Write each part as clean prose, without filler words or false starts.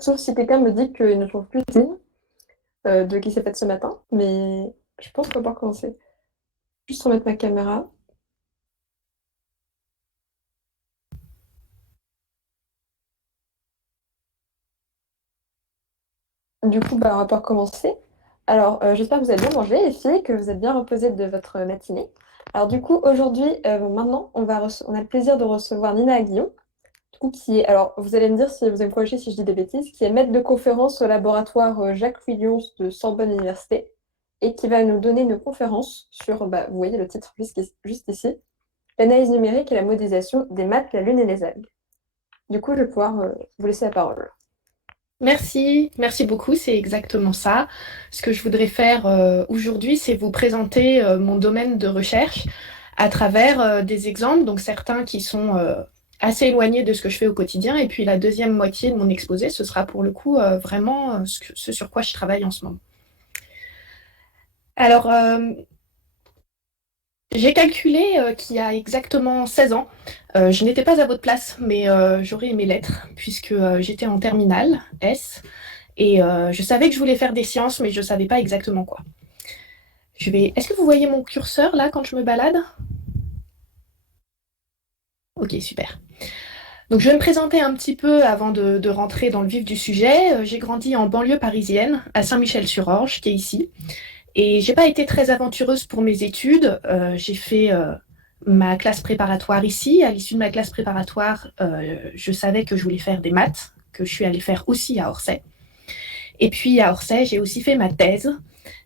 Sauf si quelqu'un me dit qu'il ne trouve plus signe de qui s'est faite ce matin, mais je pense qu'on va pouvoir commencer. Juste remettre ma caméra. Du coup, on va pouvoir commencer. Alors, j'espère que vous avez bien mangé, les filles, que vous êtes bien reposées de votre matinée. Alors, du coup, aujourd'hui, maintenant, on a le plaisir de recevoir Nina Aguillon, du coup, qui est, alors, vous allez me dire si vous allez me corriger si je dis des bêtises, qui est maître de conférence au laboratoire Jacques-Louis Lyons de Sorbonne Université et qui va nous donner une conférence sur, vous voyez le titre juste ici, l'analyse numérique et la modélisation des maths, la Lune et les algues. Du coup, je vais pouvoir vous laisser la parole. Merci beaucoup, c'est exactement ça. Ce que je voudrais faire aujourd'hui, c'est vous présenter mon domaine de recherche à travers des exemples, donc certains qui sont assez éloignés de ce que je fais au quotidien, et puis la deuxième moitié de mon exposé, ce sera pour le coup vraiment ce sur quoi je travaille en ce moment. Alors, j'ai calculé qu'il y a exactement 16 ans, je n'étais pas à votre place, mais j'aurais aimé l'être, puisque j'étais en terminale S. Et je savais que je voulais faire des sciences, mais je ne savais pas exactement quoi. Est-ce que vous voyez mon curseur là quand je me balade? Ok, super. Donc je vais me présenter un petit peu avant de rentrer dans le vif du sujet. J'ai grandi en banlieue parisienne, à Saint-Michel-sur-Orge, qui est ici. Et j'ai pas été très aventureuse pour mes études. J'ai fait ma classe préparatoire ici. À l'issue de ma classe préparatoire, je savais que je voulais faire des maths, que je suis allée faire aussi à Orsay. Et puis à Orsay, j'ai aussi fait ma thèse.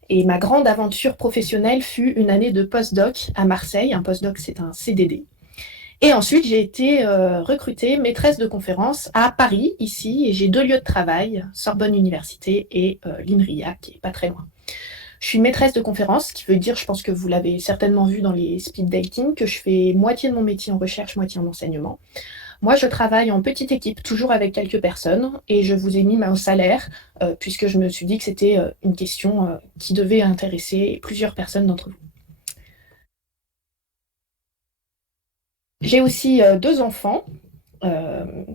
Et ma grande aventure professionnelle fut une année de postdoc à Marseille. Un postdoc, c'est un CDD. Et ensuite, j'ai été recrutée maîtresse de conférence à Paris, ici, et j'ai 2 lieux de travail, Sorbonne Université et l'INRIA, qui est pas très loin. Je suis maîtresse de conférence, ce qui veut dire, je pense que vous l'avez certainement vu dans les speed dating, que je fais moitié de mon métier en recherche, moitié en enseignement. Moi, je travaille en petite équipe, toujours avec quelques personnes, et je vous ai mis au salaire, puisque je me suis dit que c'était une question qui devait intéresser plusieurs personnes d'entre vous. J'ai aussi 2 enfants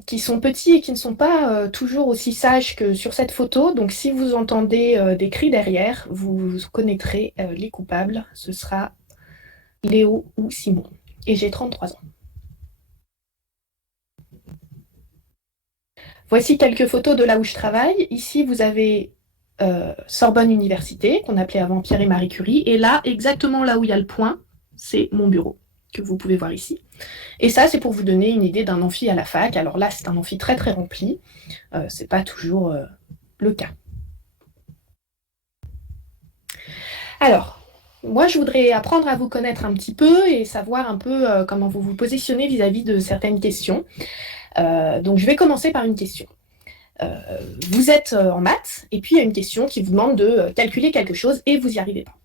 qui sont petits et qui ne sont pas toujours aussi sages que sur cette photo. Donc, si vous entendez des cris derrière, vous connaîtrez les coupables. Ce sera Léo ou Simon. Et j'ai 33 ans. Voici quelques photos de là où je travaille. Ici, vous avez Sorbonne Université, qu'on appelait avant Pierre et Marie Curie. Et là, exactement là où il y a le point, c'est mon bureau, que vous pouvez voir ici. Et ça, c'est pour vous donner une idée d'un amphi à la fac. Alors là, c'est un amphi très très rempli. C'est pas toujours le cas. Alors, moi, je voudrais apprendre à vous connaître un petit peu et savoir un peu comment vous vous positionnez vis-à-vis de certaines questions. Donc, je vais commencer par une question. Vous êtes en maths, et puis il y a une question qui vous demande de calculer quelque chose et vous n'y arrivez pas.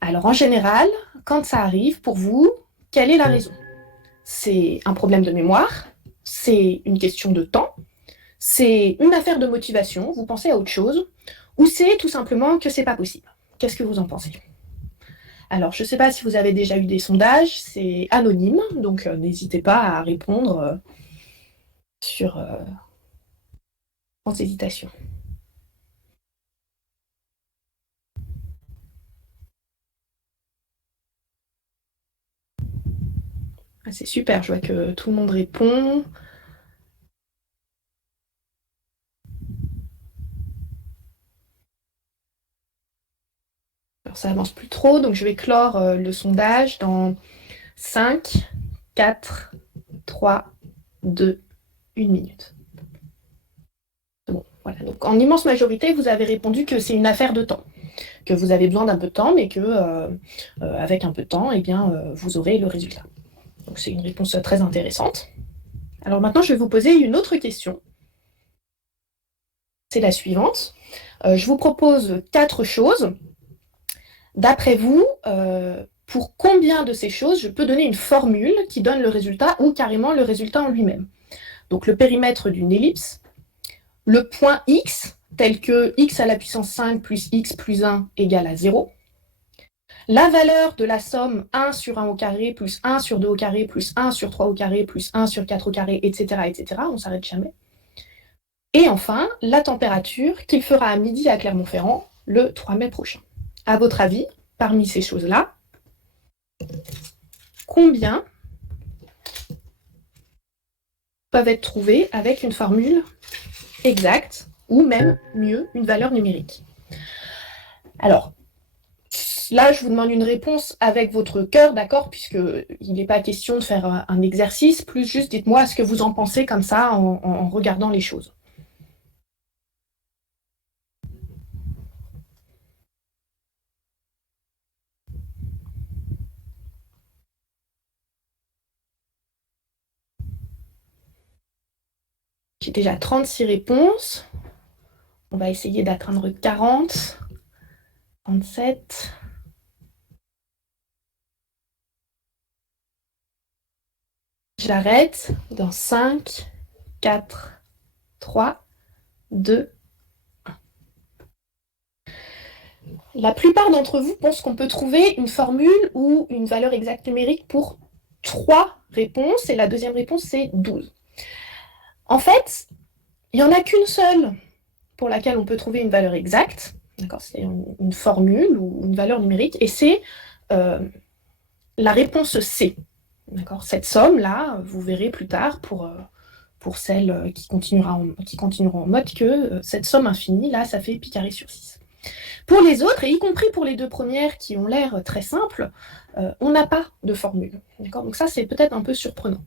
Alors en général, quand ça arrive pour vous, quelle est la raison? C'est un problème de mémoire, c'est une question de temps, c'est une affaire de motivation, vous pensez à autre chose, ou c'est tout simplement que c'est pas possible. Qu'est-ce que vous en pensez? Alors, je ne sais pas si vous avez déjà eu des sondages, c'est anonyme, donc n'hésitez pas à répondre sans hésitation. Ah, c'est super, je vois que tout le monde répond. Alors, ça avance plus trop, donc je vais clore le sondage dans 5, 4, 3, 2, 1 minute. Bon, voilà. Donc, en immense majorité, vous avez répondu que c'est une affaire de temps, que vous avez besoin d'un peu de temps, mais que avec un peu de temps, eh bien, vous aurez le résultat. Donc, c'est une réponse très intéressante. Alors maintenant, je vais vous poser une autre question. C'est la suivante. Je vous propose 4 choses. D'après vous, pour combien de ces choses je peux donner une formule qui donne le résultat ou carrément le résultat en lui-même? Donc le périmètre d'une ellipse, le point x, tel que x à la puissance 5 plus x plus 1 égale à 0, la valeur de la somme 1 sur 1 au carré plus 1 sur 2 au carré plus 1 sur 3 au carré plus 1 sur 4 au carré, etc., etc., on ne s'arrête jamais. Et enfin, la température qu'il fera à midi à Clermont-Ferrand le 3 mai prochain. À votre avis, parmi ces choses-là, combien peuvent être trouvées avec une formule exacte ou même mieux, une valeur numérique? Alors, là, je vous demande une réponse avec votre cœur, d'accord, puisqu'il n'est pas question de faire un exercice, plus juste dites-moi ce que vous en pensez comme ça en regardant les choses. J'ai déjà 36 réponses. On va essayer d'atteindre 40, 37. J'arrête dans 5, 4, 3, 2, 1. La plupart d'entre vous pensent qu'on peut trouver une formule ou une valeur exacte numérique pour 3 réponses, et la deuxième réponse, c'est 12. En fait, il n'y en a qu'une seule pour laquelle on peut trouver une valeur exacte, d'accord, c'est une formule ou une valeur numérique, et c'est la réponse C. D'accord, cette somme-là, vous verrez plus tard pour celles qui continueront en mode que cette somme infinie, là, ça fait pi carré sur 6. Pour les autres, et y compris pour les deux premières qui ont l'air très simples, on n'a pas de formule. D'accord, donc ça, c'est peut-être un peu surprenant.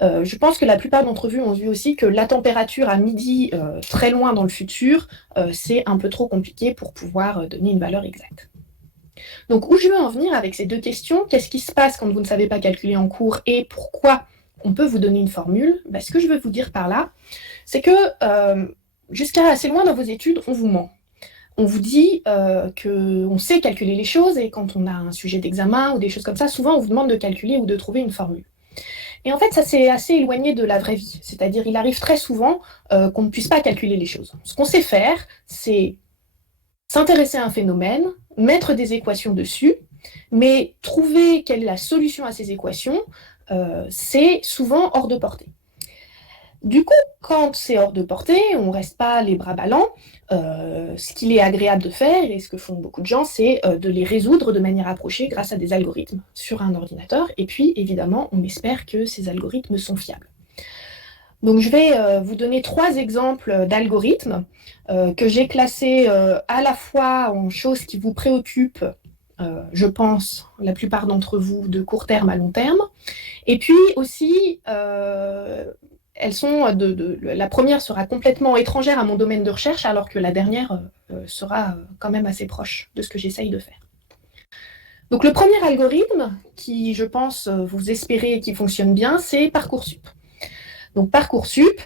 Je pense que la plupart d'entre vous ont vu aussi que la température à midi, très loin dans le futur, c'est un peu trop compliqué pour pouvoir donner une valeur exacte. Donc, où je veux en venir avec ces deux questions, qu'est-ce qui se passe quand vous ne savez pas calculer en cours et pourquoi on peut vous donner une formule? Ce que je veux vous dire par là, c'est que jusqu'à assez loin dans vos études, on vous ment. On vous dit qu'on sait calculer les choses, et quand on a un sujet d'examen ou des choses comme ça, souvent on vous demande de calculer ou de trouver une formule. Et en fait, ça c'est assez éloigné de la vraie vie. C'est-à-dire, il arrive très souvent qu'on ne puisse pas calculer les choses. Ce qu'on sait faire, c'est s'intéresser à un phénomène, mettre des équations dessus, mais trouver quelle est la solution à ces équations, c'est souvent hors de portée. Du coup, quand c'est hors de portée, on ne reste pas les bras ballants. Ce qu'il est agréable de faire, et ce que font beaucoup de gens, c'est de les résoudre de manière approchée grâce à des algorithmes sur un ordinateur. Et puis, évidemment, on espère que ces algorithmes sont fiables. Donc, je vais vous donner 3 exemples d'algorithmes que j'ai classés à la fois en choses qui vous préoccupent, je pense, la plupart d'entre vous, de court terme à long terme. Et puis aussi, elles sont la première sera complètement étrangère à mon domaine de recherche, alors que la dernière sera quand même assez proche de ce que j'essaye de faire. Donc le premier algorithme qui, je pense, vous espérez qui fonctionne bien, c'est Parcoursup. Donc Parcoursup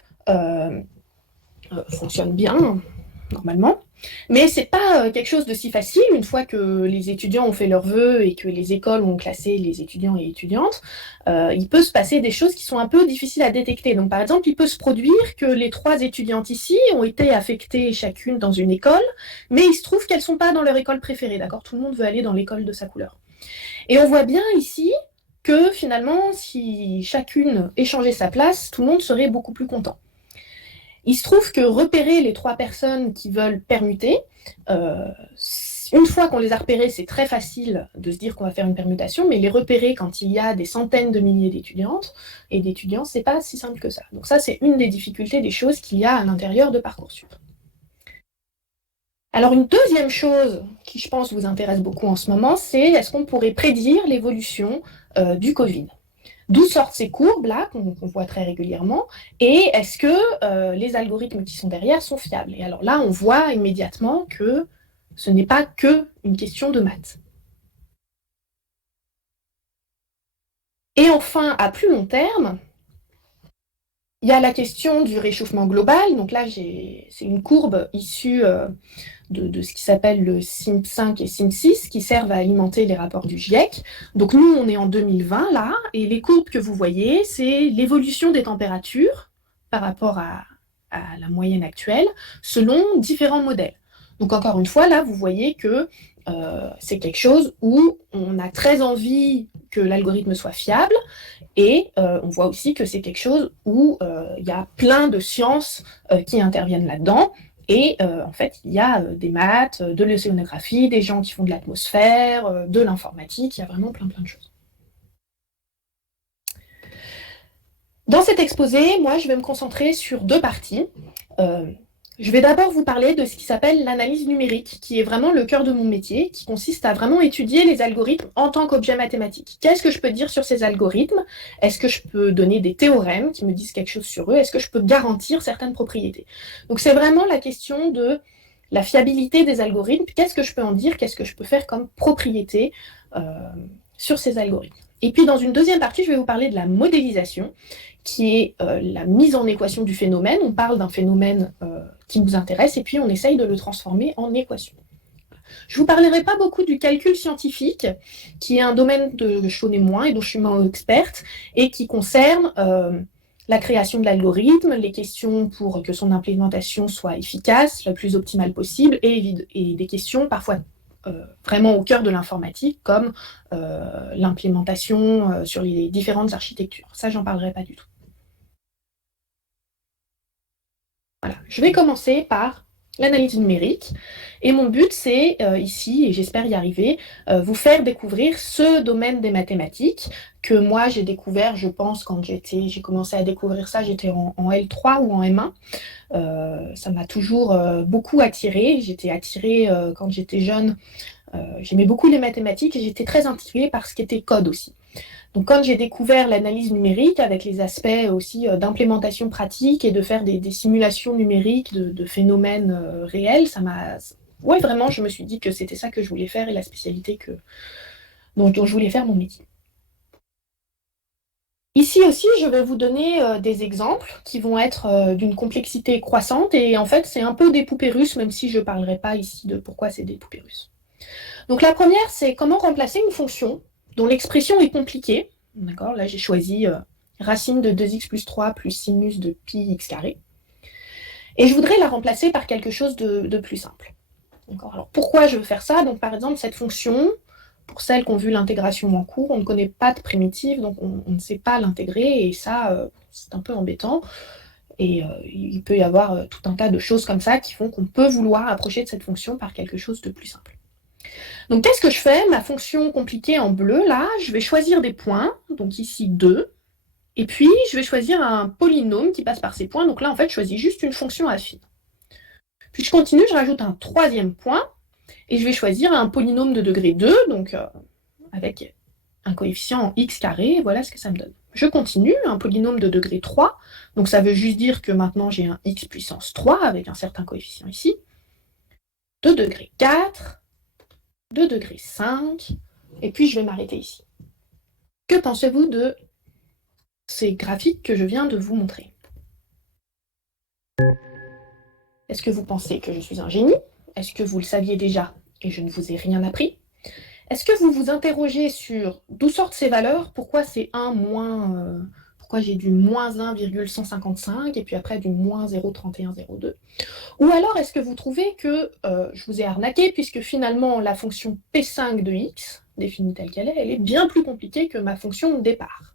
fonctionne bien, normalement, mais c'est pas quelque chose de si facile. Une fois que les étudiants ont fait leurs vœux et que les écoles ont classé les étudiants et étudiantes, il peut se passer des choses qui sont un peu difficiles à détecter. Donc par exemple, il peut se produire que les 3 étudiantes ici ont été affectées chacune dans une école, mais il se trouve qu'elles sont pas dans leur école préférée, d'accord? Tout le monde veut aller dans l'école de sa couleur. Et on voit bien ici que finalement, si chacune échangeait sa place, tout le monde serait beaucoup plus content. Il se trouve que repérer les 3 personnes qui veulent permuter, une fois qu'on les a repérées, c'est très facile de se dire qu'on va faire une permutation, mais les repérer quand il y a des centaines de milliers d'étudiantes et d'étudiants, c'est pas si simple que ça. Donc ça, c'est une des difficultés, des choses qu'il y a à l'intérieur de Parcoursup. Alors une deuxième chose qui, je pense, vous intéresse beaucoup en ce moment, c'est est-ce qu'on pourrait prédire l'évolution du Covid? D'où sortent ces courbes-là, qu'on voit très régulièrement, et est-ce que les algorithmes qui sont derrière sont fiables? Et alors là, on voit immédiatement que ce n'est pas qu'une question de maths. Et enfin, à plus long terme, il y a la question du réchauffement global. Donc là, c'est une courbe issue de ce qui s'appelle le CIM5 et CIM6, qui servent à alimenter les rapports du GIEC. Donc nous, on est en 2020 là, et les courbes que vous voyez, c'est l'évolution des températures par rapport à la moyenne actuelle, selon différents modèles. Donc encore une fois, là, vous voyez que c'est quelque chose où on a très envie que l'algorithme soit fiable, Et on voit aussi que c'est quelque chose où il y a plein de sciences qui interviennent là-dedans. Et en fait, il y a des maths, de l'océanographie, des gens qui font de l'atmosphère, de l'informatique, il y a vraiment plein de choses. Dans cet exposé, moi, je vais me concentrer sur deux parties. Je vais d'abord vous parler de ce qui s'appelle l'analyse numérique, qui est vraiment le cœur de mon métier, qui consiste à vraiment étudier les algorithmes en tant qu'objet mathématique. Qu'est-ce que je peux dire sur ces algorithmes? Est-ce que je peux donner des théorèmes qui me disent quelque chose sur eux? Est-ce que je peux garantir certaines propriétés? Donc c'est vraiment la question de la fiabilité des algorithmes. Qu'est-ce que je peux en dire? Qu'est-ce que je peux faire comme propriété sur ces algorithmes? Et puis dans une deuxième partie, je vais vous parler de la modélisation, qui est la mise en équation du phénomène. On parle d'un phénomène qui nous intéresse, et puis on essaye de le transformer en équation. Je ne vous parlerai pas beaucoup du calcul scientifique, qui est un domaine que je connais moins et dont je suis moins experte, et qui concerne la création de l'algorithme, les questions pour que son implémentation soit efficace, la plus optimale possible, et des questions parfois vraiment au cœur de l'informatique, comme l'implémentation sur les différentes architectures. Ça, j'en parlerai pas du tout. Voilà. Je vais commencer par l'analyse numérique. Et mon but, c'est ici, et j'espère y arriver, vous faire découvrir ce domaine des mathématiques que moi, j'ai découvert, je pense, quand j'ai commencé à découvrir ça, j'étais en L3 ou en M1. Ça m'a toujours beaucoup attirée. J'étais attirée quand j'étais jeune. J'aimais beaucoup les mathématiques et j'étais très intriguée par ce qu'était code aussi. Donc quand j'ai découvert l'analyse numérique avec les aspects aussi d'implémentation pratique et de faire des simulations numériques de phénomènes réels, ça m'a... Ouais, vraiment, je me suis dit que c'était ça que je voulais faire et la spécialité dont je voulais faire mon métier. Ici aussi, je vais vous donner des exemples qui vont être d'une complexité croissante et en fait, c'est un peu des poupées russes, même si je ne parlerai pas ici de pourquoi c'est des poupées russes. Donc la première, c'est comment remplacer une fonction dont l'expression est compliquée. D'accord, là j'ai choisi racine de 2x plus 3 plus sinus de pi x carré. Et je voudrais la remplacer par quelque chose de plus simple. Alors pourquoi je veux faire ça? Donc par exemple, cette fonction, pour celles qui ont vu l'intégration en cours, on ne connaît pas de primitive, donc on ne sait pas l'intégrer, et ça, c'est un peu embêtant. Et il peut y avoir tout un tas de choses comme ça qui font qu'on peut vouloir approcher de cette fonction par quelque chose de plus simple. Donc qu'est-ce que je fais? Ma fonction compliquée en bleu, là, je vais choisir des points, donc ici 2, et puis je vais choisir un polynôme qui passe par ces points, donc là en fait je choisis juste une fonction affine. Puis je continue, je rajoute un troisième point, et je vais choisir un polynôme de degré 2, donc avec un coefficient en x carré, et voilà ce que ça me donne. Je continue, un polynôme de degré 3, donc ça veut juste dire que maintenant j'ai un x puissance 3 avec un certain coefficient ici, de degré 4, de degré 5, et puis je vais m'arrêter ici. Que pensez-vous de ces graphiques que je viens de vous montrer? Est-ce que vous pensez que je suis un génie? Est-ce que vous le saviez déjà et je ne vous ai rien appris? Est-ce que vous vous interrogez sur d'où sortent ces valeurs? Pourquoi c'est 1 moins... pourquoi j'ai du moins 1,155 et puis après du moins 0,3102? Ou alors est-ce que vous trouvez que je vous ai arnaqué puisque finalement la fonction P5 de x, définie telle qu'elle est, elle est bien plus compliquée que ma fonction de départ?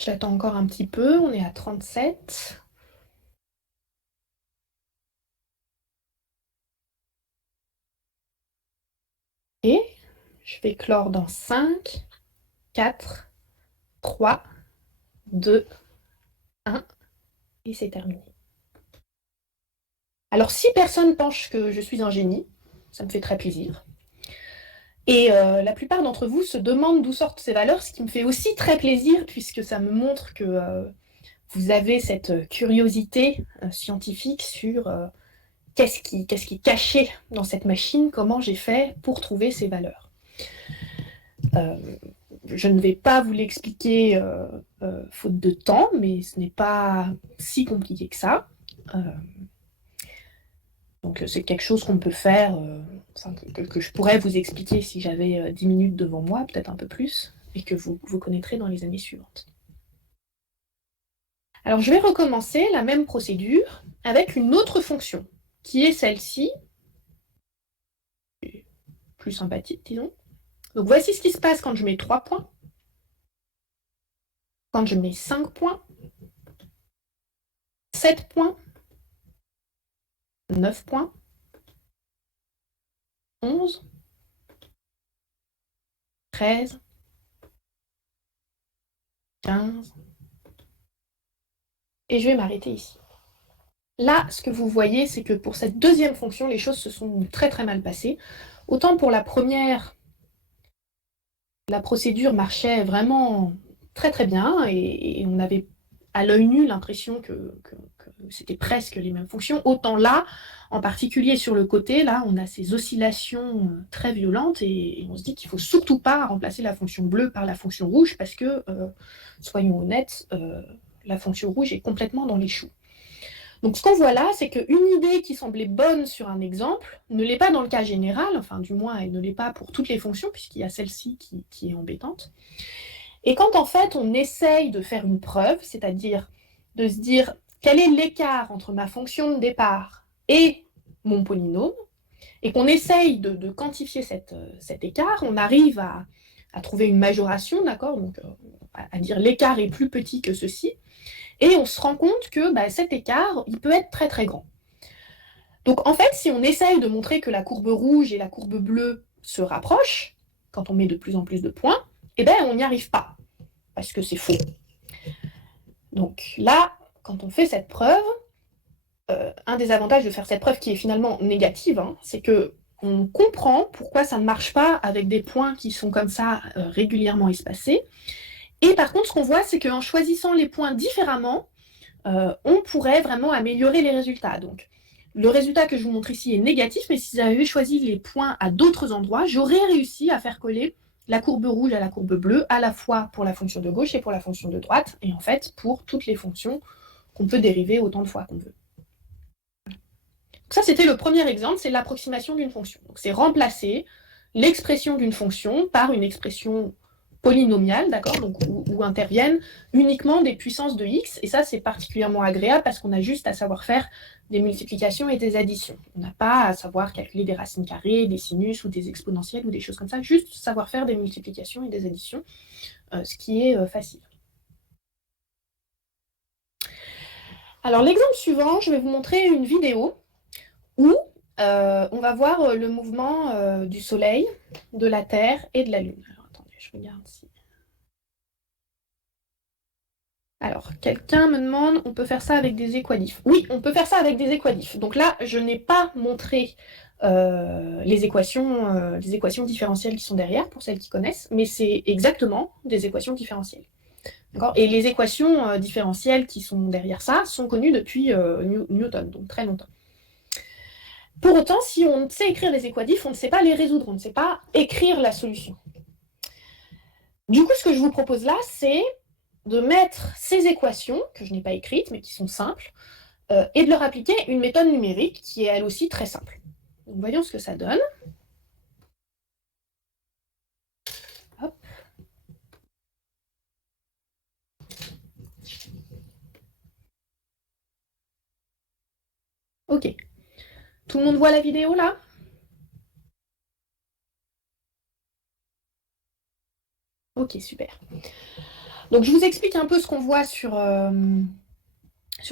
J'attends encore un petit peu, on est à 37. Et je vais clore dans 5, 4, 3, 2, 1, et c'est terminé. Alors si personne pense que je suis un génie, ça me fait très plaisir. Et la plupart d'entre vous se demandent d'où sortent ces valeurs, ce qui me fait aussi très plaisir, puisque ça me montre que vous avez cette curiosité scientifique sur qu'est-ce qui est caché dans cette machine, comment j'ai fait pour trouver ces valeurs. Je ne vais pas vous l'expliquer faute de temps, mais ce n'est pas si compliqué que ça. Donc c'est quelque chose qu'on peut faire, que je pourrais vous expliquer si j'avais 10 minutes devant moi, peut-être un peu plus. et que vous connaîtrez dans les années suivantes. Alors, je vais recommencer la même procédure avec une autre fonction, qui est celle-ci, plus sympathique, disons. Donc, voici ce qui se passe quand je mets 3 points, quand je mets 5 points, 7 points, 9 points, 11, 13, 15, et je vais m'arrêter ici. Là, ce que vous voyez, c'est que pour cette deuxième fonction, les choses se sont très très mal passées. Autant pour la première, la procédure marchait vraiment très très bien et on avait à l'œil nu l'impression que c'était presque les mêmes fonctions. Autant là, en particulier sur le côté, là, on a ces oscillations très violentes et on se dit qu'il ne faut surtout pas remplacer la fonction bleue par la fonction rouge parce que, soyons honnêtes, la fonction rouge est complètement dans les choux. Donc ce qu'on voit là, c'est qu'une idée qui semblait bonne sur un exemple ne l'est pas dans le cas général, enfin du moins elle ne l'est pas pour toutes les fonctions, puisqu'il y a celle-ci qui est embêtante. Et quand en fait on essaye de faire une preuve, c'est-à-dire de se dire quel est l'écart entre ma fonction de départ et mon polynôme, et qu'on essaye de quantifier cet écart, on arrive à trouver une majoration, d'accord, donc à dire l'écart est plus petit que ceci, et on se rend compte que cet écart, il peut être très très grand. Donc en fait, si on essaye de montrer que la courbe rouge et la courbe bleue se rapprochent, quand on met de plus en plus de points, eh bien on n'y arrive pas, parce que c'est faux. Donc là, quand on fait cette preuve, un des avantages de faire cette preuve qui est finalement négative, c'est que on comprend pourquoi ça ne marche pas avec des points qui sont comme ça régulièrement espacés. Et par contre, ce qu'on voit, c'est qu'en choisissant les points différemment, on pourrait vraiment améliorer les résultats. Donc, le résultat que je vous montre ici est négatif, mais si j'avais choisi les points à d'autres endroits, j'aurais réussi à faire coller la courbe rouge à la courbe bleue, à la fois pour la fonction de gauche et pour la fonction de droite, et en fait pour toutes les fonctions qu'on peut dériver autant de fois qu'on veut. Donc ça, c'était le premier exemple, c'est l'approximation d'une fonction. Donc c'est remplacer l'expression d'une fonction par une expression polynomiale, d'accord, donc où interviennent uniquement des puissances de x, et ça c'est particulièrement agréable parce qu'on a juste à savoir faire des multiplications et des additions. On n'a pas à savoir calculer des racines carrées, des sinus ou des exponentielles ou des choses comme ça, juste savoir faire des multiplications et des additions, ce qui est facile. Alors l'exemple suivant, je vais vous montrer une vidéo où on va voir le mouvement du Soleil, de la Terre et de la Lune. Alors attendez, je regarde si... Alors, quelqu'un me demande, on peut faire ça avec des équadifs? Oui, on peut faire ça avec des équadifs. Donc là, je n'ai pas montré les équations différentielles qui sont derrière, pour celles qui connaissent, mais c'est exactement des équations différentielles. Et les équations différentielles qui sont derrière ça sont connues depuis Newton, donc très longtemps. Pour autant, si on sait écrire les équadifs, on ne sait pas les résoudre, on ne sait pas écrire la solution. Du coup, ce que je vous propose là, c'est de mettre ces équations, que je n'ai pas écrites, mais qui sont simples, et de leur appliquer une méthode numérique qui est elle aussi très simple. Donc, voyons ce que ça donne. Hop. Ok. Tout le monde voit la vidéo là? Ok, super. Donc je vous explique un peu ce qu'on voit sur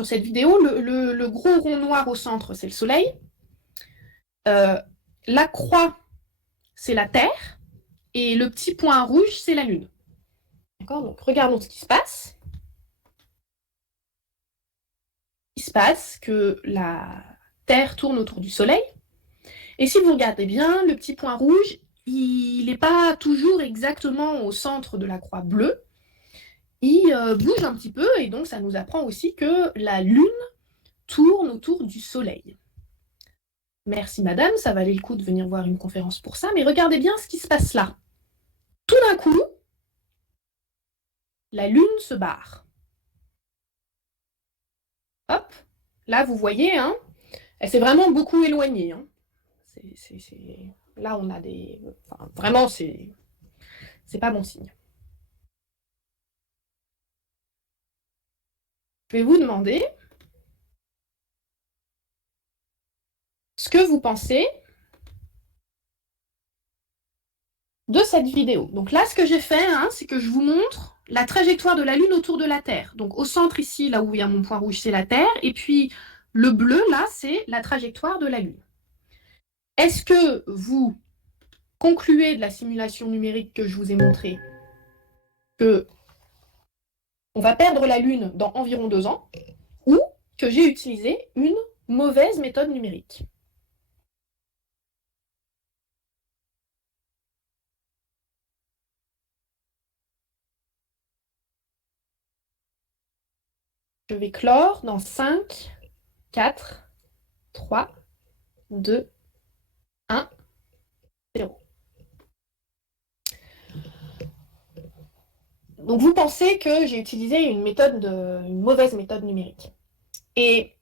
cette vidéo. Le gros rond noir au centre, c'est le Soleil. La croix, c'est la Terre. Et le petit point rouge, c'est la Lune. D'accord? Donc regardons ce qui se passe. Il se passe que la Terre tourne autour du Soleil. Et si vous regardez bien, le petit point rouge, il n'est pas toujours exactement au centre de la croix bleue. Il bouge un petit peu, et donc ça nous apprend aussi que la Lune tourne autour du Soleil. Merci madame, ça valait le coup de venir voir une conférence pour ça, mais regardez bien ce qui se passe là. Tout d'un coup, la Lune se barre. Hop, là vous voyez, elle s'est vraiment beaucoup éloignée. Là on a des... Enfin, vraiment, c'est pas bon signe. je vais vous demander ce que vous pensez de cette vidéo. Donc là, ce que j'ai fait, c'est que je vous montre la trajectoire de la Lune autour de la Terre. Donc au centre ici, là où il y a mon point rouge, c'est la Terre. Et puis le bleu, là, c'est la trajectoire de la Lune. Est-ce que vous concluez de la simulation numérique que je vous ai montrée que on va perdre la Lune dans environ 2 ans, ou que j'ai utilisé une mauvaise méthode numérique? Je vais clore dans 5, 4, 3, 2, 1, 0. Donc vous pensez que j'ai utilisé une mauvaise méthode numérique. Et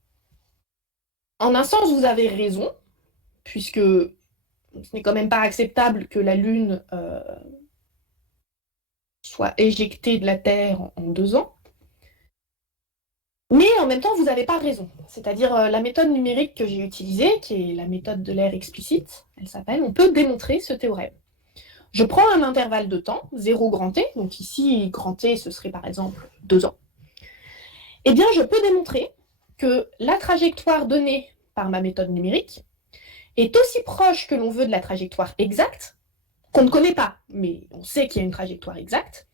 en un sens, vous avez raison, puisque ce n'est quand même pas acceptable que la Lune soit éjectée de la Terre en 2 ans. Mais en même temps, vous n'avez pas raison. C'est-à-dire la méthode numérique que j'ai utilisée, qui est la méthode de l'air explicite, elle s'appelle, on peut démontrer ce théorème. Je prends un intervalle de temps, 0 grand T, donc ici, grand T, ce serait par exemple 2 ans. Eh bien, je peux démontrer que la trajectoire donnée par ma méthode numérique est aussi proche que l'on veut de la trajectoire exacte, qu'on ne connaît pas, mais on sait qu'il y a une trajectoire exacte.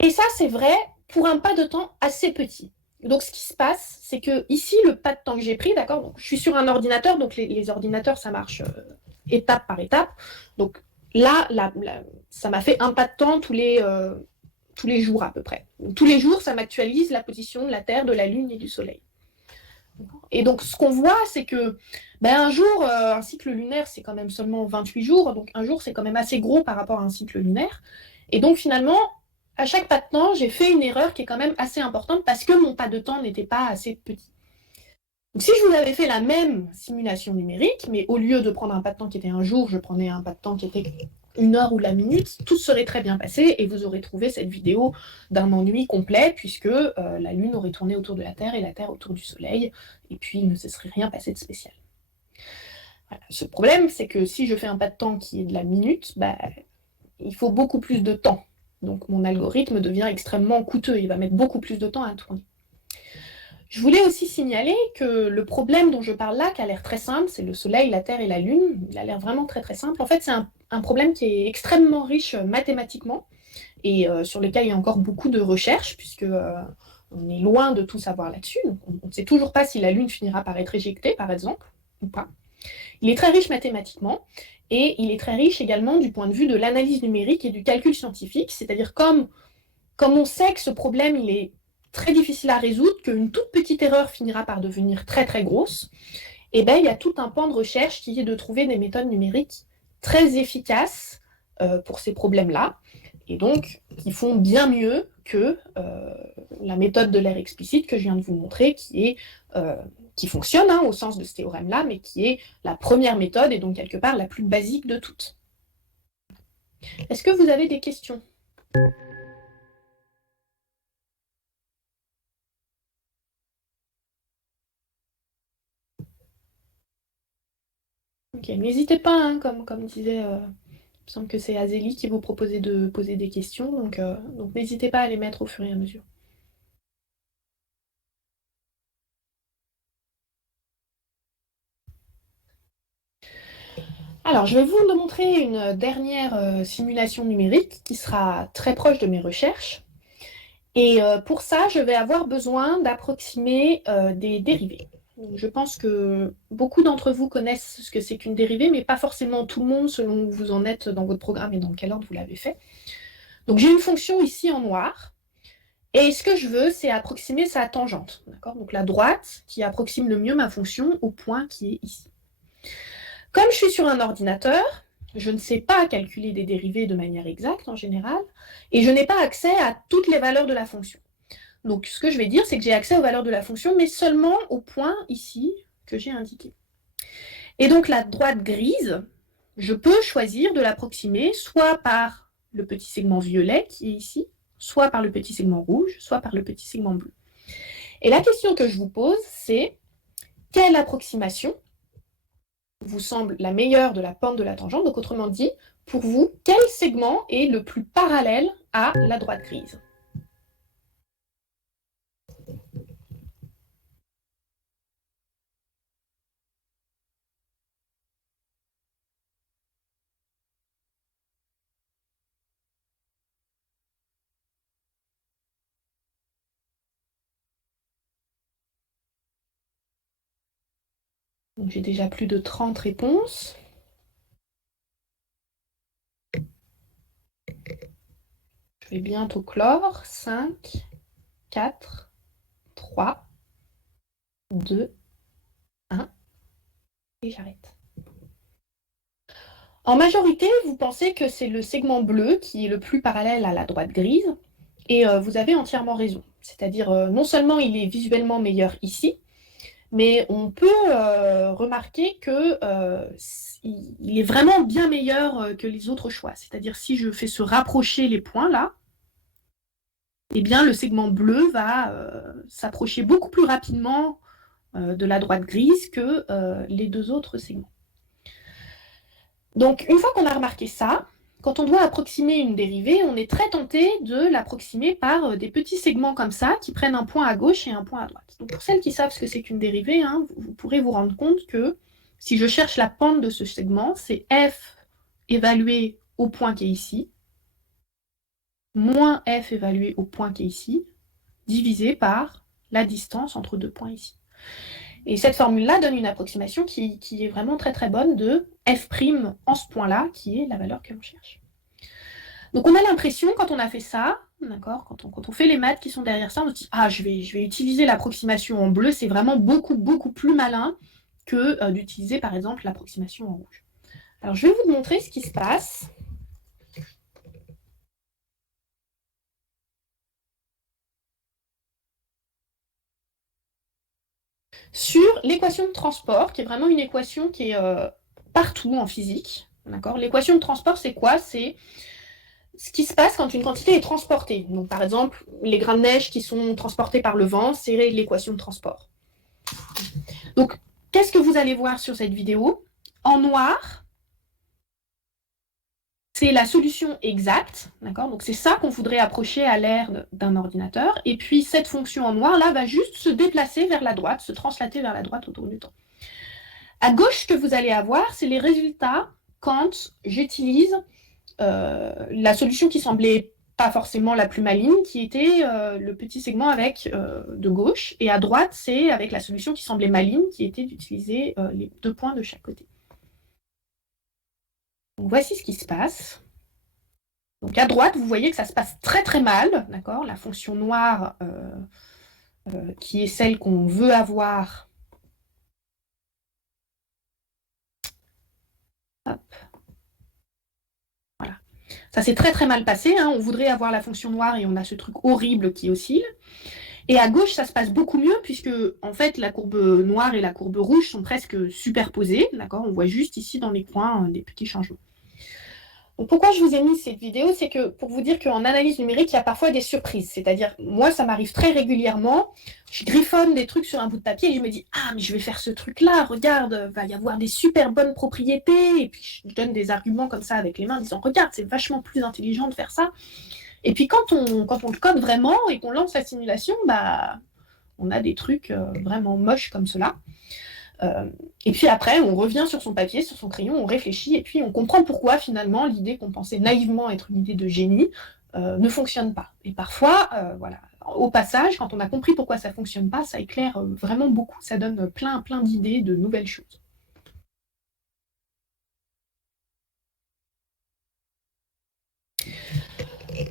Et ça, c'est vrai pour un pas de temps assez petit. Donc, ce qui se passe, c'est que ici, le pas de temps que j'ai pris, d'accord, donc je suis sur un ordinateur, donc les ordinateurs, ça marche étape par étape. Donc là, ça m'a fait un pas de temps tous les jours à peu près. Donc, tous les jours, ça m'actualise la position de la Terre, de la Lune et du Soleil. Et donc, ce qu'on voit, c'est que un jour, un cycle lunaire, c'est quand même seulement 28 jours. Donc, un jour, c'est quand même assez gros par rapport à un cycle lunaire. Et donc, finalement, à chaque pas de temps, j'ai fait une erreur qui est quand même assez importante parce que mon pas de temps n'était pas assez petit. Donc, si je vous avais fait la même simulation numérique, mais au lieu de prendre un pas de temps qui était un jour, je prenais un pas de temps qui était 1 heure ou la minute, tout serait très bien passé et vous aurez trouvé cette vidéo d'un ennui complet puisque la Lune aurait tourné autour de la Terre et la Terre autour du Soleil et puis il ne se serait rien passé de spécial. Voilà. Ce problème, c'est que si je fais un pas de temps qui est de la minute, il faut beaucoup plus de temps. Donc mon algorithme devient extrêmement coûteux, il va mettre beaucoup plus de temps à tourner. Je voulais aussi signaler que le problème dont je parle là, qui a l'air très simple, c'est le Soleil, la Terre et la Lune, il a l'air vraiment très très simple. En fait, c'est un problème qui est extrêmement riche mathématiquement et sur lequel il y a encore beaucoup de recherches, puisque on est loin de tout savoir là-dessus. On ne sait toujours pas si la Lune finira par être éjectée, par exemple, ou pas. Il est très riche mathématiquement, et il est très riche également du point de vue de l'analyse numérique et du calcul scientifique, c'est-à-dire comme on sait que ce problème, il est très difficile à résoudre, qu'une toute petite erreur finira par devenir très très grosse, il y a tout un pan de recherche qui est de trouver des méthodes numériques très efficaces pour ces problèmes-là, et donc qui font bien mieux que la méthode de l'air explicite que je viens de vous montrer, qui fonctionne au sens de ce théorème-là, mais qui est la première méthode et donc quelque part la plus basique de toutes. Est-ce que vous avez des questions ? Ok, n'hésitez pas, comme disait, il me semble que c'est Azélie qui vous proposait de poser des questions, donc n'hésitez pas à les mettre au fur et à mesure. Alors, je vais vous montrer une dernière simulation numérique qui sera très proche de mes recherches. Et pour ça, je vais avoir besoin d'approximer des dérivées. Donc, je pense que beaucoup d'entre vous connaissent ce que c'est qu'une dérivée, mais pas forcément tout le monde selon où vous en êtes dans votre programme et dans quel ordre vous l'avez fait. Donc, j'ai une fonction ici en noir. Et ce que je veux, c'est approximer sa tangente. Donc la droite qui approxime le mieux ma fonction au point qui est ici. Comme je suis sur un ordinateur, je ne sais pas calculer des dérivées de manière exacte en général, et je n'ai pas accès à toutes les valeurs de la fonction. Donc ce que je vais dire, c'est que j'ai accès aux valeurs de la fonction, mais seulement au point ici que j'ai indiqué. Et donc la droite grise, je peux choisir de l'approximer soit par le petit segment violet qui est ici, soit par le petit segment rouge, soit par le petit segment bleu. Et la question que je vous pose, c'est quelle approximation vous semble la meilleure de la pente de la tangente? Donc autrement dit, pour vous, quel segment est le plus parallèle à la droite grise? Donc j'ai déjà plus de 30 réponses. Je vais bientôt clore. 5, 4, 3, 2, 1. Et j'arrête. En majorité, vous pensez que c'est le segment bleu qui est le plus parallèle à la droite grise, et vous avez entièrement raison. C'est-à-dire, non seulement il est visuellement meilleur ici, mais on peut remarquer qu'il est vraiment bien meilleur que les autres choix. C'est-à-dire, si je fais se rapprocher les points là, eh bien, le segment bleu va s'approcher beaucoup plus rapidement de la droite grise que les deux autres segments. Donc, une fois qu'on a remarqué ça, quand on doit approximer une dérivée, on est très tenté de l'approximer par des petits segments comme ça, qui prennent un point à gauche et un point à droite. Donc, pour celles qui savent ce que c'est qu'une dérivée, hein, vous pourrez vous rendre compte que si je cherche la pente de ce segment, c'est f évalué au point qui est ici, moins f évalué au point qui est ici, divisé par la distance entre deux points ici. Et cette formule-là donne une approximation qui est vraiment très très bonne de f' en ce point-là, qui est la valeur que l'on cherche. Donc on a l'impression, quand on a fait ça, d'accord, quand on fait les maths qui sont derrière ça, on se dit « Ah, je vais utiliser l'approximation en bleu, c'est vraiment beaucoup, beaucoup plus malin que d'utiliser par exemple l'approximation en rouge. » Alors je vais vous montrer ce qui se passe. Sur l'équation de transport, qui est vraiment une équation qui est partout en physique. L'équation de transport, c'est quoi? C'est ce qui se passe quand une quantité est transportée. Donc, par exemple, les grains de neige qui sont transportés par le vent, c'est l'équation de transport. Donc, qu'est-ce que vous allez voir sur cette vidéo? En noir, c'est la solution exacte, d'accord? Donc c'est ça qu'on voudrait approcher à l'aire d'un ordinateur. Et puis cette fonction en noir, là, va juste se déplacer vers la droite, se translater vers la droite autour du temps. À gauche, ce que vous allez avoir, c'est les résultats quand j'utilise la solution qui semblait pas forcément la plus maligne, qui était le petit segment avec de gauche. Et à droite, c'est avec la solution qui semblait maligne, qui était d'utiliser les deux points de chaque côté. Donc voici ce qui se passe. Donc à droite, vous voyez que ça se passe très très mal, d'accord? La fonction noire, qui est celle qu'on veut avoir. Hop. Voilà. Ça s'est très très mal passé, hein. On voudrait avoir la fonction noire et on a ce truc horrible qui oscille. Et à gauche, ça se passe beaucoup mieux, puisque en fait, la courbe noire et la courbe rouge sont presque superposées, d'accord? On voit juste ici dans les coins des petits changements. Donc pourquoi je vous ai mis cette vidéo, c'est que pour vous dire qu'en analyse numérique, il y a parfois des surprises. C'est-à-dire, moi, ça m'arrive très régulièrement, je griffonne des trucs sur un bout de papier et je me dis « Ah, mais je vais faire ce truc-là, regarde, va y avoir des super bonnes propriétés. » Et puis je donne des arguments comme ça avec les mains en disant « Regarde, c'est vachement plus intelligent de faire ça. » Et puis quand on le code vraiment et qu'on lance la simulation, bah, on a des trucs vraiment moches comme cela. Et puis après, on revient sur son papier, sur son crayon, on réfléchit, et puis on comprend pourquoi finalement l'idée qu'on pensait naïvement être une idée de génie ne fonctionne pas. Et parfois, voilà, au passage, quand on a compris pourquoi ça ne fonctionne pas, ça éclaire vraiment beaucoup, ça donne plein d'idées, de nouvelles choses.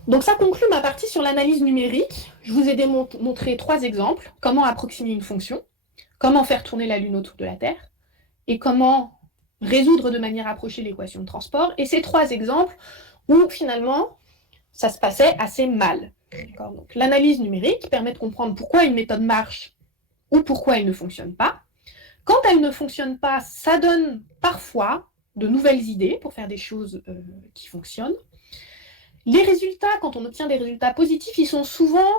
Donc ça conclut ma partie sur l'analyse numérique. Je vous ai montré 3 exemples. Comment approximer une fonction, comment faire tourner la Lune autour de la Terre, et comment résoudre de manière approchée l'équation de transport. Et ces 3 exemples où finalement ça se passait assez mal. L'analyse numérique permet de comprendre pourquoi une méthode marche ou pourquoi elle ne fonctionne pas. Quand elle ne fonctionne pas, ça donne parfois de nouvelles idées pour faire des choses qui fonctionnent. Les résultats, quand on obtient des résultats positifs, ils sont souvent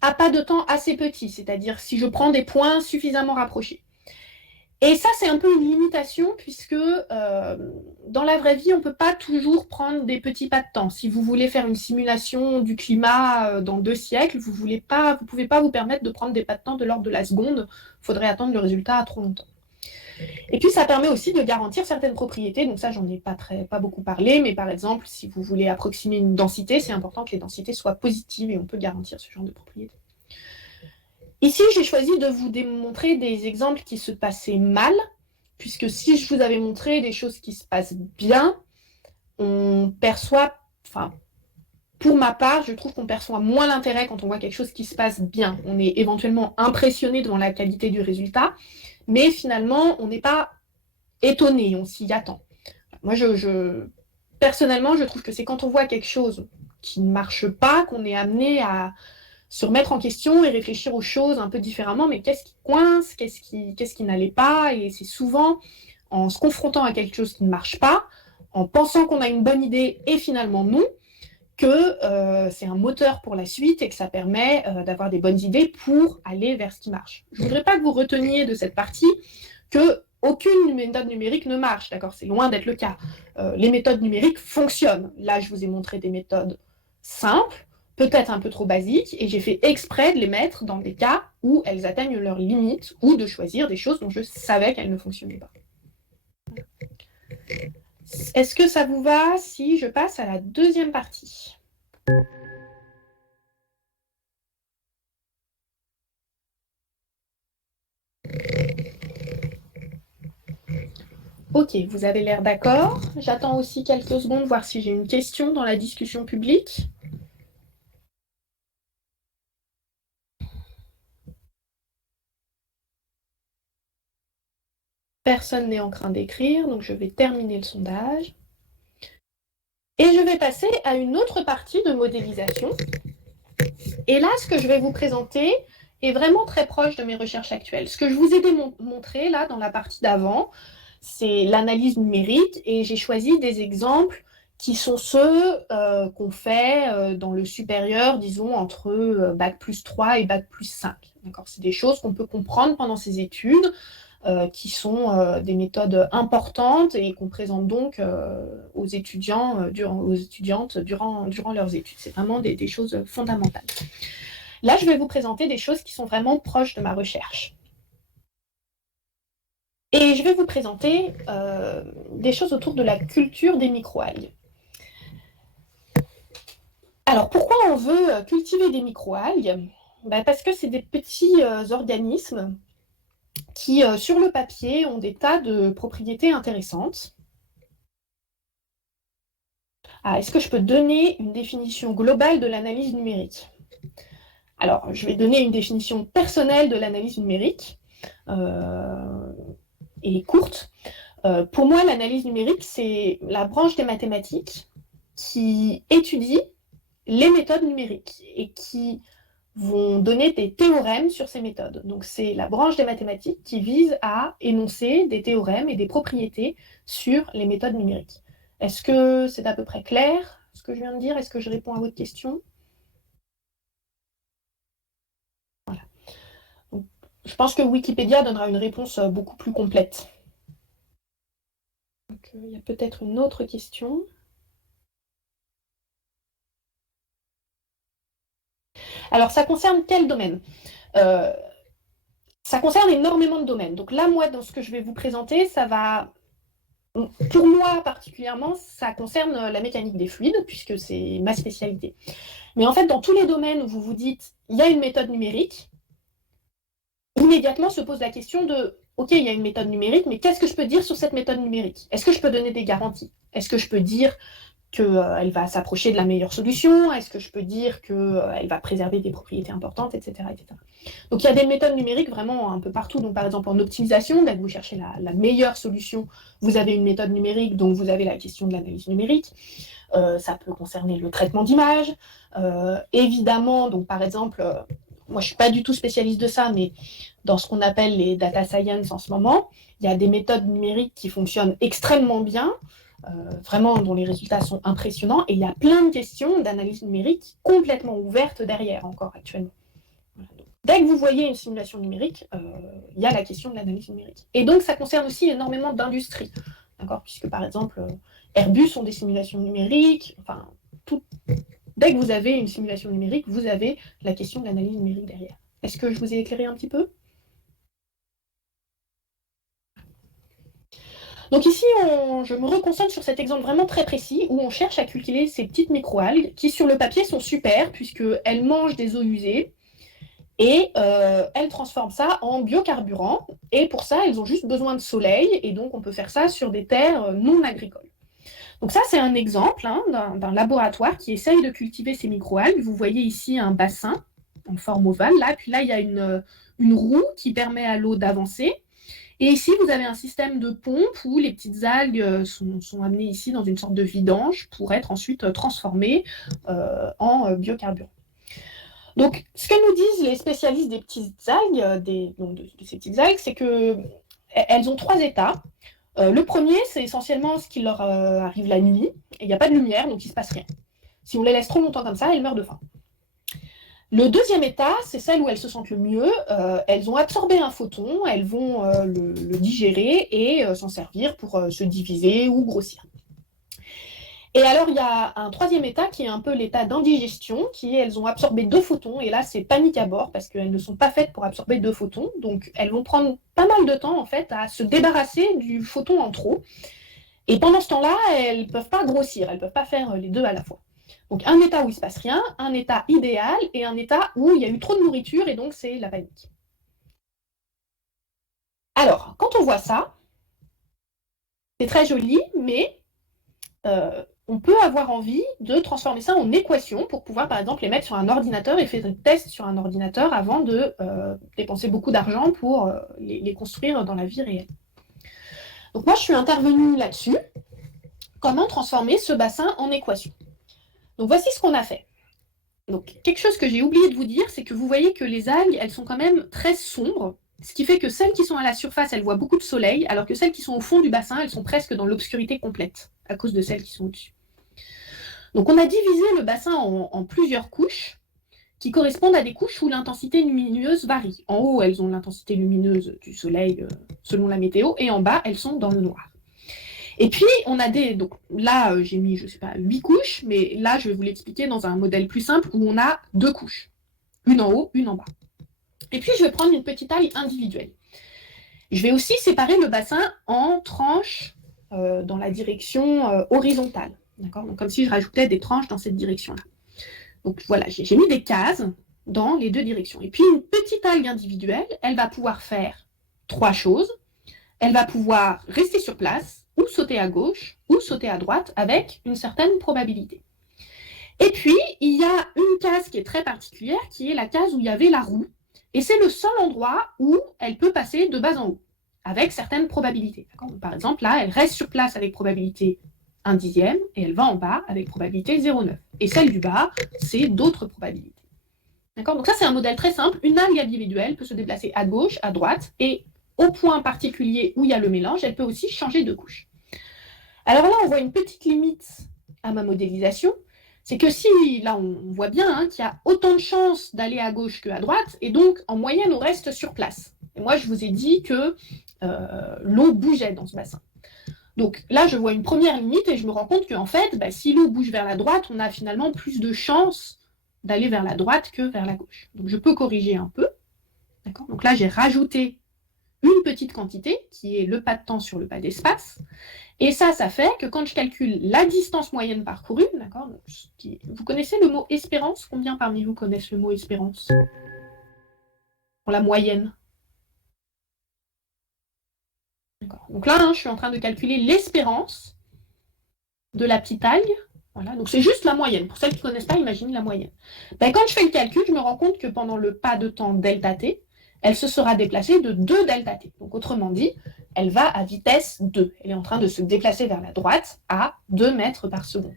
à pas de temps assez petit, c'est-à-dire si je prends des points suffisamment rapprochés. Et ça, c'est un peu une limitation puisque dans la vraie vie, on ne peut pas toujours prendre des petits pas de temps. Si vous voulez faire une simulation du climat dans 2 siècles, vous ne pouvez pas vous permettre de prendre des pas de temps de l'ordre de la seconde. Il faudrait attendre le résultat à trop longtemps. Et puis, ça permet aussi de garantir certaines propriétés. Donc ça, j'en ai pas beaucoup parlé, mais par exemple, si vous voulez approximer une densité, c'est important que les densités soient positives et on peut garantir ce genre de propriétés. Ici, j'ai choisi de vous démontrer des exemples qui se passaient mal, puisque si je vous avais montré des choses qui se passent bien, on perçoit, enfin, pour ma part, je trouve qu'on perçoit moins l'intérêt quand on voit quelque chose qui se passe bien. On est éventuellement impressionné devant la qualité du résultat, mais finalement, on n'est pas étonné, on s'y attend. Moi, personnellement, je trouve que c'est quand on voit quelque chose qui ne marche pas qu'on est amené à se remettre en question et réfléchir aux choses un peu différemment, mais qu'est-ce qui coince, qu'est-ce qui n'allait pas, et c'est souvent en se confrontant à quelque chose qui ne marche pas, en pensant qu'on a une bonne idée et finalement non, que c'est un moteur pour la suite et que ça permet d'avoir des bonnes idées pour aller vers ce qui marche. Je ne voudrais pas que vous reteniez de cette partie que aucune méthode numérique ne marche, d'accord? C'est loin d'être le cas. Les méthodes numériques fonctionnent. Là, je vous ai montré des méthodes simples, peut-être un peu trop basiques, et j'ai fait exprès de les mettre dans des cas où elles atteignent leurs limites ou de choisir des choses dont je savais qu'elles ne fonctionnaient pas. Est-ce que ça vous va si je passe à la deuxième partie? Ok, vous avez l'air d'accord. J'attends aussi quelques secondes, voir si j'ai une question dans la discussion publique. Personne n'est en train d'écrire, donc je vais terminer le sondage. Et je vais passer à une autre partie de modélisation. Et là, ce que je vais vous présenter est vraiment très proche de mes recherches actuelles. Ce que je vous ai montré là dans la partie d'avant, c'est l'analyse numérique, et j'ai choisi des exemples qui sont ceux qu'on fait dans le supérieur, disons, entre Bac plus 3 et Bac plus 5. C'est des choses qu'on peut comprendre pendant ces études, qui sont des méthodes importantes et qu'on présente donc aux étudiants, aux étudiantes durant leurs études. C'est vraiment des choses fondamentales. Là, je vais vous présenter des choses qui sont vraiment proches de ma recherche. Et je vais vous présenter des choses autour de la culture des microalgues. Alors, pourquoi on veut cultiver des microalgues? Parce que c'est des petits organismes qui, sur le papier, ont des tas de propriétés intéressantes. Est-ce que je peux donner une définition globale de l'analyse numérique? Alors, je vais donner une définition personnelle de l'analyse numérique, et courte. Pour moi, l'analyse numérique, c'est la branche des mathématiques qui étudie les méthodes numériques et qui vont donner des théorèmes sur ces méthodes. Donc, c'est la branche des mathématiques qui vise à énoncer des théorèmes et des propriétés sur les méthodes numériques. Est-ce que c'est à peu près clair, ce que je viens de dire? Est-ce que je réponds à votre question? Voilà. Donc, je pense que Wikipédia donnera une réponse beaucoup plus complète. Donc, il y a peut-être une autre question. Alors, ça concerne quel domaine? Ça concerne énormément de domaines. Donc là, moi, dans ce que je vais vous présenter, ça va... Pour moi, particulièrement, ça concerne la mécanique des fluides, puisque c'est ma spécialité. Mais en fait, dans tous les domaines où vous vous dites « il y a une méthode numérique », immédiatement se pose la question de « ok, il y a une méthode numérique, mais qu'est-ce que je peux dire sur cette méthode numérique? Est-ce que je peux donner des garanties? Est-ce que je peux dire qu'elle va s'approcher de la meilleure solution? Est-ce que je peux dire qu'elle va préserver des propriétés importantes, etc., etc. Donc il y a des méthodes numériques vraiment un peu partout. Donc par exemple en optimisation, dès que vous cherchez la meilleure solution, vous avez une méthode numérique, donc vous avez la question de l'analyse numérique. Ça peut concerner le traitement d'images. Évidemment, donc par exemple, moi je ne suis pas du tout spécialiste de ça, mais dans ce qu'on appelle les data science en ce moment, il y a des méthodes numériques qui fonctionnent extrêmement bien, vraiment dont les résultats sont impressionnants, et il y a plein de questions d'analyse numérique complètement ouvertes derrière encore actuellement. dès que vous voyez une simulation numérique, il y a la question de l'analyse numérique. Et donc, ça concerne aussi énormément d'industries, d'accord, puisque par exemple, Airbus ont des simulations numériques, enfin, dès que vous avez une simulation numérique, vous avez la question de l'analyse numérique derrière. Est-ce que je vous ai éclairé un petit peu? Donc ici, je me reconcentre sur cet exemple vraiment très précis où on cherche à calculer ces petites microalgues qui, sur le papier, sont super puisqu'elles mangent des eaux usées et elles transforment ça en biocarburant. Et pour ça, elles ont juste besoin de soleil et donc on peut faire ça sur des terres non agricoles. Donc ça, c'est un exemple d'un laboratoire qui essaye de cultiver ces microalgues. Vous voyez ici un bassin en forme ovale, là, puis là, il y a une roue qui permet à l'eau d'avancer. Et ici, vous avez un système de pompe où les petites algues sont amenées ici dans une sorte de vidange pour être ensuite transformées en biocarburant. Donc, ce que nous disent les spécialistes des petites algues, de ces petites algues, c'est qu'elles ont 3 états. Le premier, c'est essentiellement ce qui leur arrive la nuit. Il n'y a pas de lumière, donc il ne se passe rien. Si on les laisse trop longtemps comme ça, elles meurent de faim. Le deuxième état, c'est celle où elles se sentent le mieux. Elles ont absorbé un photon, elles vont le digérer et s'en servir pour se diviser ou grossir. Et alors, il y a un troisième état qui est un peu l'état d'indigestion, qui est elles ont absorbé 2 photons, et là, c'est panique à bord, parce qu'elles ne sont pas faites pour absorber 2 photons, donc elles vont prendre pas mal de temps, en fait, à se débarrasser du photon en trop. Et pendant ce temps-là, elles ne peuvent pas grossir, elles ne peuvent pas faire les deux à la fois. Donc un état où il ne se passe rien, un état idéal et un état où il y a eu trop de nourriture et donc c'est la panique. Alors, quand on voit ça, c'est très joli, mais on peut avoir envie de transformer ça en équation pour pouvoir, par exemple, les mettre sur un ordinateur et faire des tests sur un ordinateur avant de dépenser beaucoup d'argent pour les construire dans la vie réelle. Donc moi, je suis intervenue là-dessus. Comment transformer ce bassin en équation? Donc voici ce qu'on a fait. Donc quelque chose que j'ai oublié de vous dire, c'est que vous voyez que les algues, elles sont quand même très sombres, ce qui fait que celles qui sont à la surface, elles voient beaucoup de soleil, alors que celles qui sont au fond du bassin, elles sont presque dans l'obscurité complète, à cause de celles qui sont au-dessus. Donc on a divisé le bassin en plusieurs couches, qui correspondent à des couches où l'intensité lumineuse varie. En haut, elles ont l'intensité lumineuse du soleil selon la météo, et en bas, elles sont dans le noir. Et puis, on a des... Donc là, j'ai mis, je ne sais pas, 8 couches, mais là, je vais vous l'expliquer dans un modèle plus simple où on a 2 couches. Une en haut, une en bas. Et puis, je vais prendre une petite algue individuelle. Je vais aussi séparer le bassin en tranches dans la direction horizontale. D'accord? Donc, comme si je rajoutais des tranches dans cette direction-là. Donc, voilà, j'ai mis des cases dans les 2 directions. Et puis, une petite algue individuelle, elle va pouvoir faire 3 choses. Elle va pouvoir rester sur place, ou sauter à gauche, ou sauter à droite, avec une certaine probabilité. Et puis, il y a une case qui est très particulière, qui est la case où il y avait la roue, et c'est le seul endroit où elle peut passer de bas en haut, avec certaines probabilités. Par exemple, là, elle reste sur place avec probabilité 1 dixième, et elle va en bas avec probabilité 0,9. Et celle du bas, c'est d'autres probabilités. Donc ça, c'est un modèle très simple. Une algue individuelle peut se déplacer à gauche, à droite, et au point particulier où il y a le mélange, elle peut aussi changer de couche. Alors là, on voit une petite limite à ma modélisation, c'est que si, là, on voit bien qu'il y a autant de chances d'aller à gauche qu'à droite, et donc, en moyenne, on reste sur place. Et moi, je vous ai dit que l'eau bougeait dans ce bassin. Donc là, je vois une première limite, et je me rends compte qu'en fait, si l'eau bouge vers la droite, on a finalement plus de chances d'aller vers la droite que vers la gauche. Donc je peux corriger un peu. Donc là, j'ai rajouté une petite quantité, qui est le pas de temps sur le pas d'espace. Et ça fait que quand je calcule la distance moyenne parcourue, d'accord, vous connaissez le mot espérance? Combien parmi vous connaissent le mot espérance? Pour la moyenne. Donc là, je suis en train de calculer l'espérance de la petite algue. Voilà, donc c'est juste la moyenne. Pour celles qui ne connaissent pas, imagine la moyenne. Quand je fais le calcul, je me rends compte que pendant le pas de temps delta t, elle se sera déplacée de 2 delta t. Donc autrement dit, elle va à vitesse 2. Elle est en train de se déplacer vers la droite à 2 mètres par seconde,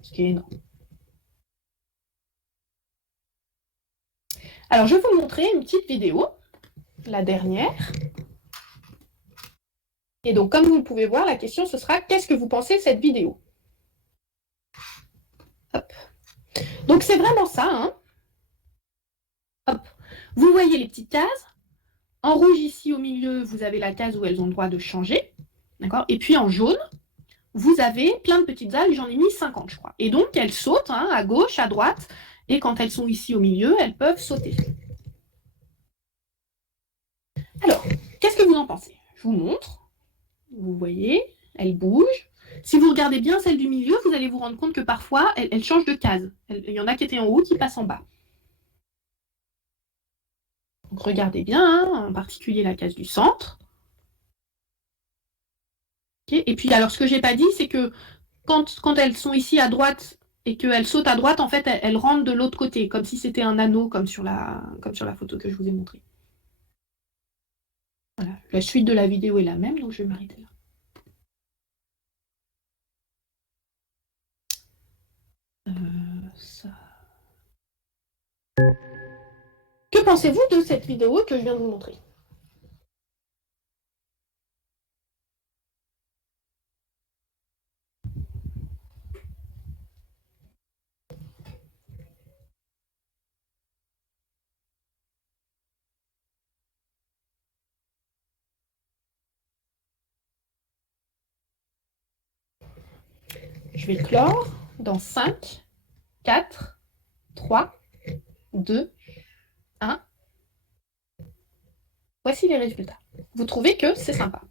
ce qui est énorme. Alors je vais vous montrer une petite vidéo, la dernière. Et donc comme vous le pouvez voir, la question ce sera: qu'est-ce que vous pensez de cette vidéo? Hop. Donc c'est vraiment ça, hein. Hop. Vous voyez les petites cases. En rouge, ici, au milieu, vous avez la case où elles ont le droit de changer. D'accord? Et puis en jaune, vous avez plein de petites algues, j'en ai mis 50, je crois. Et donc, elles sautent hein, à gauche, à droite, et quand elles sont ici au milieu, elles peuvent sauter. Alors, qu'est-ce que vous en pensez? Je vous montre. Vous voyez, elles bougent. Si vous regardez bien celle du milieu, vous allez vous rendre compte que parfois, elles changent de case. Il y en a qui étaient en haut, qui passent en bas. Donc, regardez bien, hein, en particulier la case du centre. Okay. Et puis, alors, ce que je n'ai pas dit, c'est que quand elles sont ici à droite et qu'elles sautent à droite, en fait, elles rentrent de l'autre côté, comme si c'était un anneau, comme sur la photo que je vous ai montrée. Voilà. La suite de la vidéo est la même, donc je vais m'arrêter là. Ça... Que pensez-vous de cette vidéo que je viens de vous montrer? Je vais clore dans 5, 4, 3, 2, 1. Voici les résultats. Vous trouvez que c'est sympa.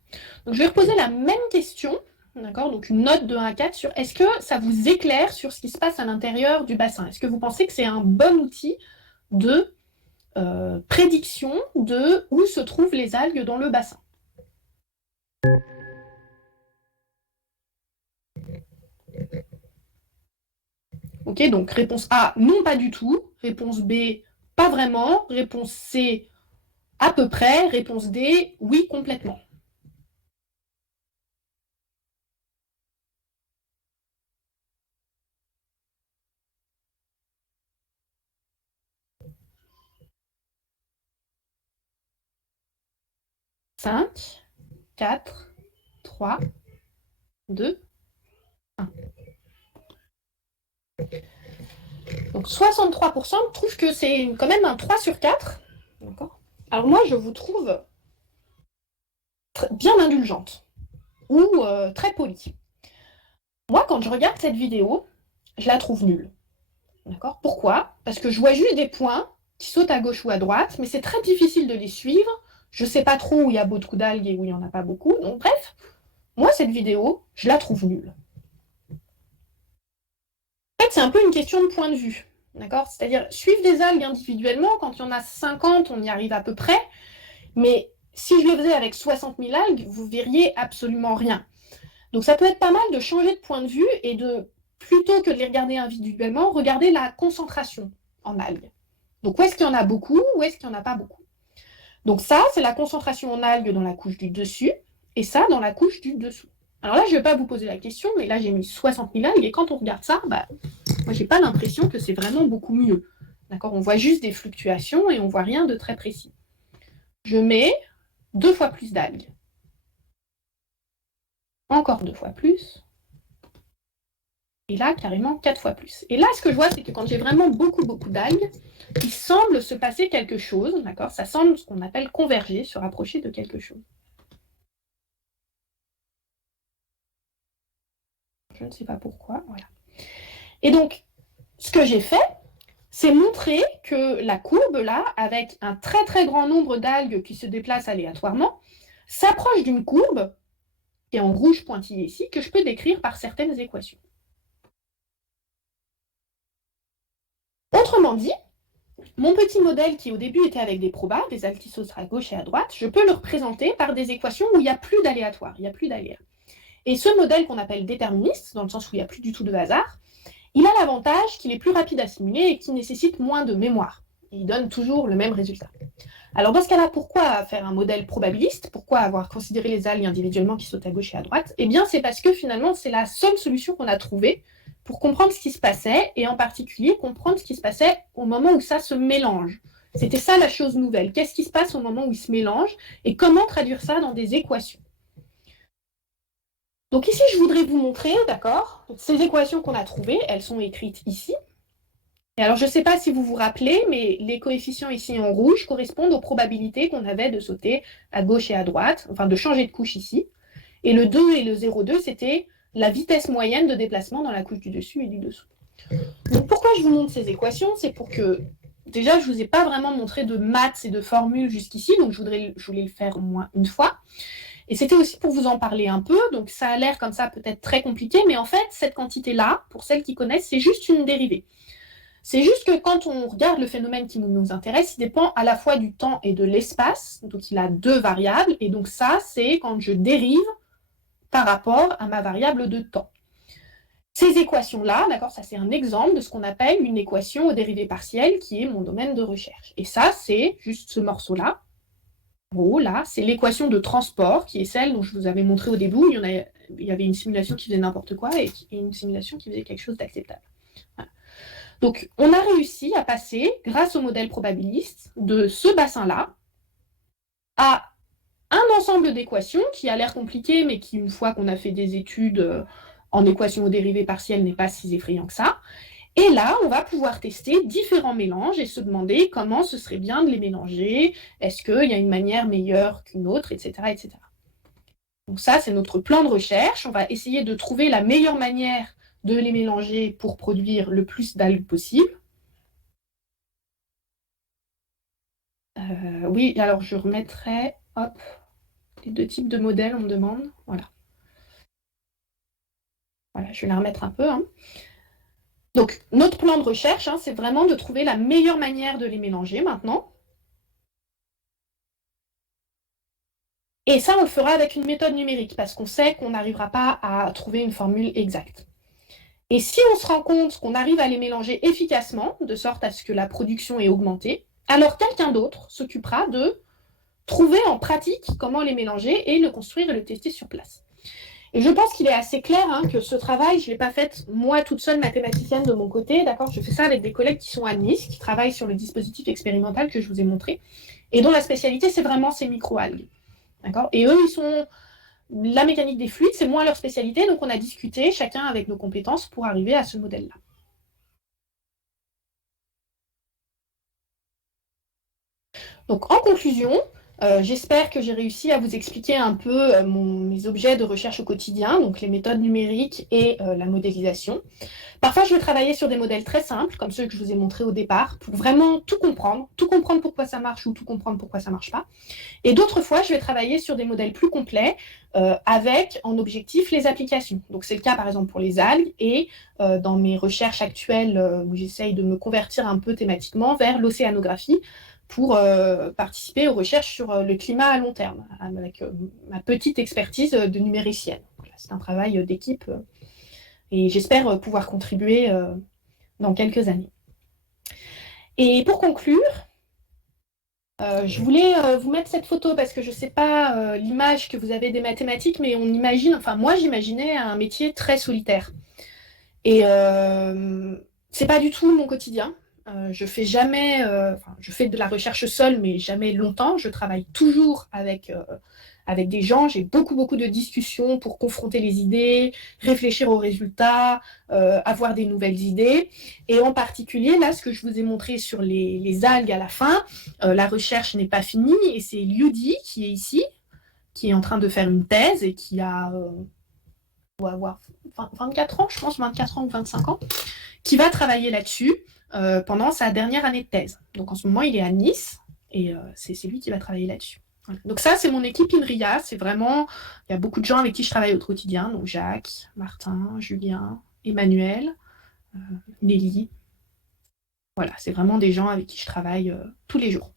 Donc, je vais reposer la même question, d'accord? Donc, une note de 1 à 4 sur est-ce que ça vous éclaire sur ce qui se passe à l'intérieur du bassin? Est-ce que vous pensez que c'est un bon outil de prédiction de où se trouvent les algues dans le bassin? Ok, donc réponse A, non, pas du tout. Réponse B, pas vraiment. Réponse C, à peu près. Réponse D, oui, complètement. Cinq, 4, 3, 2, 1. Donc 63% trouvent que c'est quand même un 3 sur 4. D'accord. Alors moi, je vous trouve bien indulgente ou très polie. Moi, quand je regarde cette vidéo, je la trouve nulle. D'accord. Pourquoi? Parce que je vois juste des points qui sautent à gauche ou à droite, mais c'est très difficile de les suivre. Je ne sais pas trop où il y a beaucoup d'algues et où il n'y en a pas beaucoup. Donc bref, moi, cette vidéo, je la trouve nulle. En fait, c'est un peu une question de point de vue. D'accord? C'est-à-dire, suivre des algues individuellement, quand il y en a 50, on y arrive à peu près. Mais si je le faisais avec 60 000 algues, vous verriez absolument rien. Donc ça peut être pas mal de changer de point de vue et de, plutôt que de les regarder individuellement, regarder la concentration en algues. Donc où est-ce qu'il y en a beaucoup, où est-ce qu'il n'y en a pas beaucoup. Donc ça, c'est la concentration en algues dans la couche du dessus, et ça dans la couche du dessous. Alors là, je ne vais pas vous poser la question, mais là, j'ai mis 60 000 algues, et quand on regarde ça, moi, je n'ai pas l'impression que c'est vraiment beaucoup mieux. D'accord? On voit juste des fluctuations et on ne voit rien de très précis. Je mets 2 fois plus d'algues. Encore 2 fois plus. Et là, carrément 4 fois plus. Et là, ce que je vois, c'est que quand j'ai vraiment beaucoup d'algues, il semble se passer quelque chose, d'accord? Ça semble ce qu'on appelle converger, se rapprocher de quelque chose. Je ne sais pas pourquoi, voilà. Et donc, ce que j'ai fait, c'est montrer que la courbe, là, avec un très grand nombre d'algues qui se déplacent aléatoirement, s'approche d'une courbe, qui est en rouge pointillé ici, que je peux décrire par certaines équations. Autrement dit, mon petit modèle qui au début était avec des probas, des algues qui sautent à gauche et à droite, je peux le représenter par des équations où il n'y a plus d'aléatoire, il n'y a plus d'aléa. Et ce modèle qu'on appelle déterministe, dans le sens où il n'y a plus du tout de hasard, il a l'avantage qu'il est plus rapide à simuler et qu'il nécessite moins de mémoire. Il donne toujours le même résultat. Alors dans ce cas-là, pourquoi faire un modèle probabiliste? Pourquoi avoir considéré les algues individuellement qui sautent à gauche et à droite? Eh bien, c'est parce que finalement, c'est la seule solution qu'on a trouvée pour comprendre ce qui se passait, et en particulier comprendre ce qui se passait au moment où ça se mélange. C'était ça la chose nouvelle. Qu'est-ce qui se passe au moment où ils se mélangent et comment traduire ça dans des équations? Donc ici, je voudrais vous montrer, d'accord, ces équations qu'on a trouvées, elles sont écrites ici. Et alors, je ne sais pas si vous vous rappelez, mais les coefficients ici en rouge correspondent aux probabilités qu'on avait de sauter à gauche et à droite, enfin de changer de couche ici. Et le 2 et le 0,2, c'était la vitesse moyenne de déplacement dans la couche du dessus et du dessous. Donc pourquoi je vous montre ces équations? C'est pour que, déjà, je ne vous ai pas vraiment montré de maths et de formules jusqu'ici, donc je voulais le faire au moins une fois. Et c'était aussi pour vous en parler un peu, donc ça a l'air comme ça peut-être très compliqué, mais en fait, cette quantité-là, pour celles qui connaissent, c'est juste une dérivée. C'est juste que quand on regarde le phénomène qui nous intéresse, il dépend à la fois du temps et de l'espace, donc il a deux variables, et donc ça, c'est quand je dérive par rapport à ma variable de temps. Ces équations-là, d'accord, ça c'est un exemple de ce qu'on appelle une équation aux dérivées partielles, qui est mon domaine de recherche. Et ça, c'est juste ce morceau-là. Oh, là, c'est l'équation de transport, qui est celle dont je vous avais montré au début. Il y avait une simulation qui faisait n'importe quoi et une simulation qui faisait quelque chose d'acceptable. Voilà. Donc, on a réussi à passer, grâce au modèle probabiliste, de ce bassin-là à un ensemble d'équations qui a l'air compliqué, mais qui, une fois qu'on a fait des études en équations aux dérivées partielles, n'est pas si effrayant que ça. Et là, on va pouvoir tester différents mélanges et se demander comment ce serait bien de les mélanger, est-ce qu'il y a une manière meilleure qu'une autre, etc., etc. Donc ça, c'est notre plan de recherche. On va essayer de trouver la meilleure manière de les mélanger pour produire le plus d'algues possible. Oui, alors je remettrai, hop, les deux types de modèles, on me demande. Voilà. Voilà, je vais la remettre un peu. Hein. Donc, notre plan de recherche, hein, c'est vraiment de trouver la meilleure manière de les mélanger maintenant. Et ça, on le fera avec une méthode numérique, parce qu'on sait qu'on n'arrivera pas à trouver une formule exacte. Et si on se rend compte qu'on arrive à les mélanger efficacement, de sorte à ce que la production est augmentée, alors quelqu'un d'autre s'occupera de trouver en pratique comment les mélanger et le construire et le tester sur place. Et je pense qu'il est assez clair hein, que ce travail, je ne l'ai pas fait moi toute seule mathématicienne de mon côté, d'accord. Je fais ça avec des collègues qui sont à Nice, qui travaillent sur le dispositif expérimental que je vous ai montré, et dont la spécialité, c'est vraiment ces microalgues. D'accord. Et eux, ils sont... La mécanique des fluides, c'est moins leur spécialité, donc on a discuté, chacun avec nos compétences, pour arriver à ce modèle-là. Donc, en conclusion, j'espère que j'ai réussi à vous expliquer un peu mes objets de recherche au quotidien, donc les méthodes numériques et la modélisation. Parfois, je vais travailler sur des modèles très simples, comme ceux que je vous ai montrés au départ, pour vraiment tout comprendre pourquoi ça marche ou tout comprendre pourquoi ça ne marche pas. Et d'autres fois, je vais travailler sur des modèles plus complets, avec en objectif les applications. Donc c'est le cas par exemple pour les algues, et dans mes recherches actuelles, où j'essaye de me convertir un peu thématiquement vers l'océanographie, pour participer aux recherches sur le climat à long terme, avec ma petite expertise de numéricienne. Voilà, c'est un travail d'équipe, et j'espère pouvoir contribuer dans quelques années. Et pour conclure, je voulais vous mettre cette photo parce que je ne sais pas l'image que vous avez des mathématiques, mais on imagine, enfin moi j'imaginais un métier très solitaire. Et c'est pas du tout mon quotidien. Je fais jamais, je fais de la recherche seule, mais jamais longtemps. Je travaille toujours avec des gens. J'ai beaucoup de discussions pour confronter les idées, réfléchir aux résultats, avoir des nouvelles idées. Et en particulier, là, ce que je vous ai montré sur les algues à la fin, la recherche n'est pas finie. Et c'est Liudi qui est ici, qui est en train de faire une thèse et qui doit avoir 24 ans, je pense, 24 ans ou 25 ans, qui va travailler là-dessus pendant sa dernière année de thèse. Donc en ce moment, il est à Nice et c'est lui qui va travailler là-dessus. Voilà. Donc ça, c'est mon équipe INRIA. C'est vraiment, il y a beaucoup de gens avec qui je travaille au quotidien, donc Jacques, Martin, Julien, Emmanuel, Nelly. Voilà, c'est vraiment des gens avec qui je travaille tous les jours.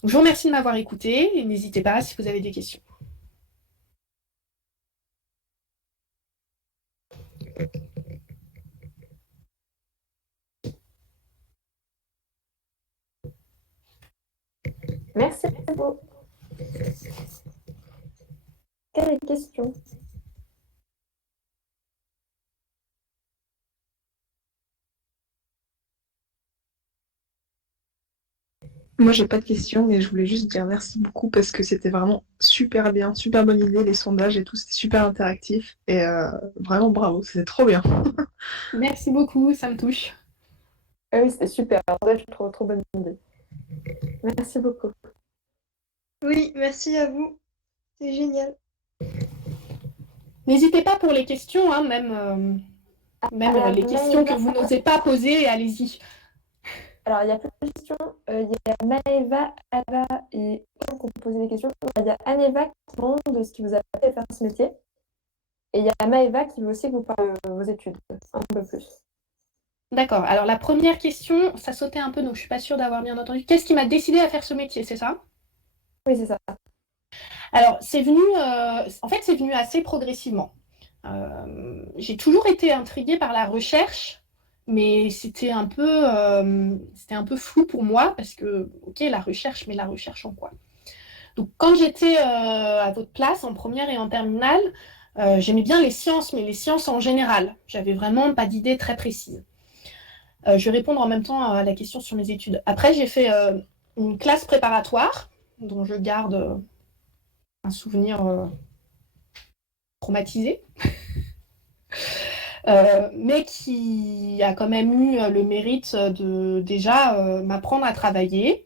Donc je vous remercie de m'avoir écouté et n'hésitez pas si vous avez des questions. Merci beaucoup. Quelle question? Moi, j'ai pas de questions, mais je voulais juste dire merci beaucoup parce que c'était vraiment super bien, super bonne idée, les sondages et tout, c'était super interactif. Et vraiment bravo, c'était trop bien. Merci beaucoup, ça me touche. Ah oui, c'était super. En je trouve trop bonne idée. Merci beaucoup. Oui, merci à vous. C'est génial. N'hésitez pas pour les questions, hein, même les questions que Maëva, vous n'osez pas poser, allez-y. alors il y a plein de questions. Il y a Maëva, Ava et d'autres qui ont posé des questions. Il y a Aneva qui demande de ce qui vous a fait faire ce métier. Et il y a Maëva qui veut aussi que vous parlez de vos études un peu plus. D'accord. Alors la première question, ça sautait un peu, donc je suis pas sûre d'avoir bien entendu. Qu'est-ce qui m'a décidé à faire ce métier, c'est ça? Oui, c'est ça. Alors c'est venu, en fait, c'est venu assez progressivement. J'ai toujours été intriguée par la recherche, mais c'était un peu flou pour moi parce que, ok, la recherche, mais la recherche en quoi? Donc quand j'étais à votre place en première et en terminale, j'aimais bien les sciences, mais les sciences en général. J'avais vraiment pas d'idée très précise. Je vais répondre en même temps à la question sur mes études. Après, j'ai fait une classe préparatoire dont je garde un souvenir traumatisé, mais qui a quand même eu le mérite de déjà m'apprendre à travailler.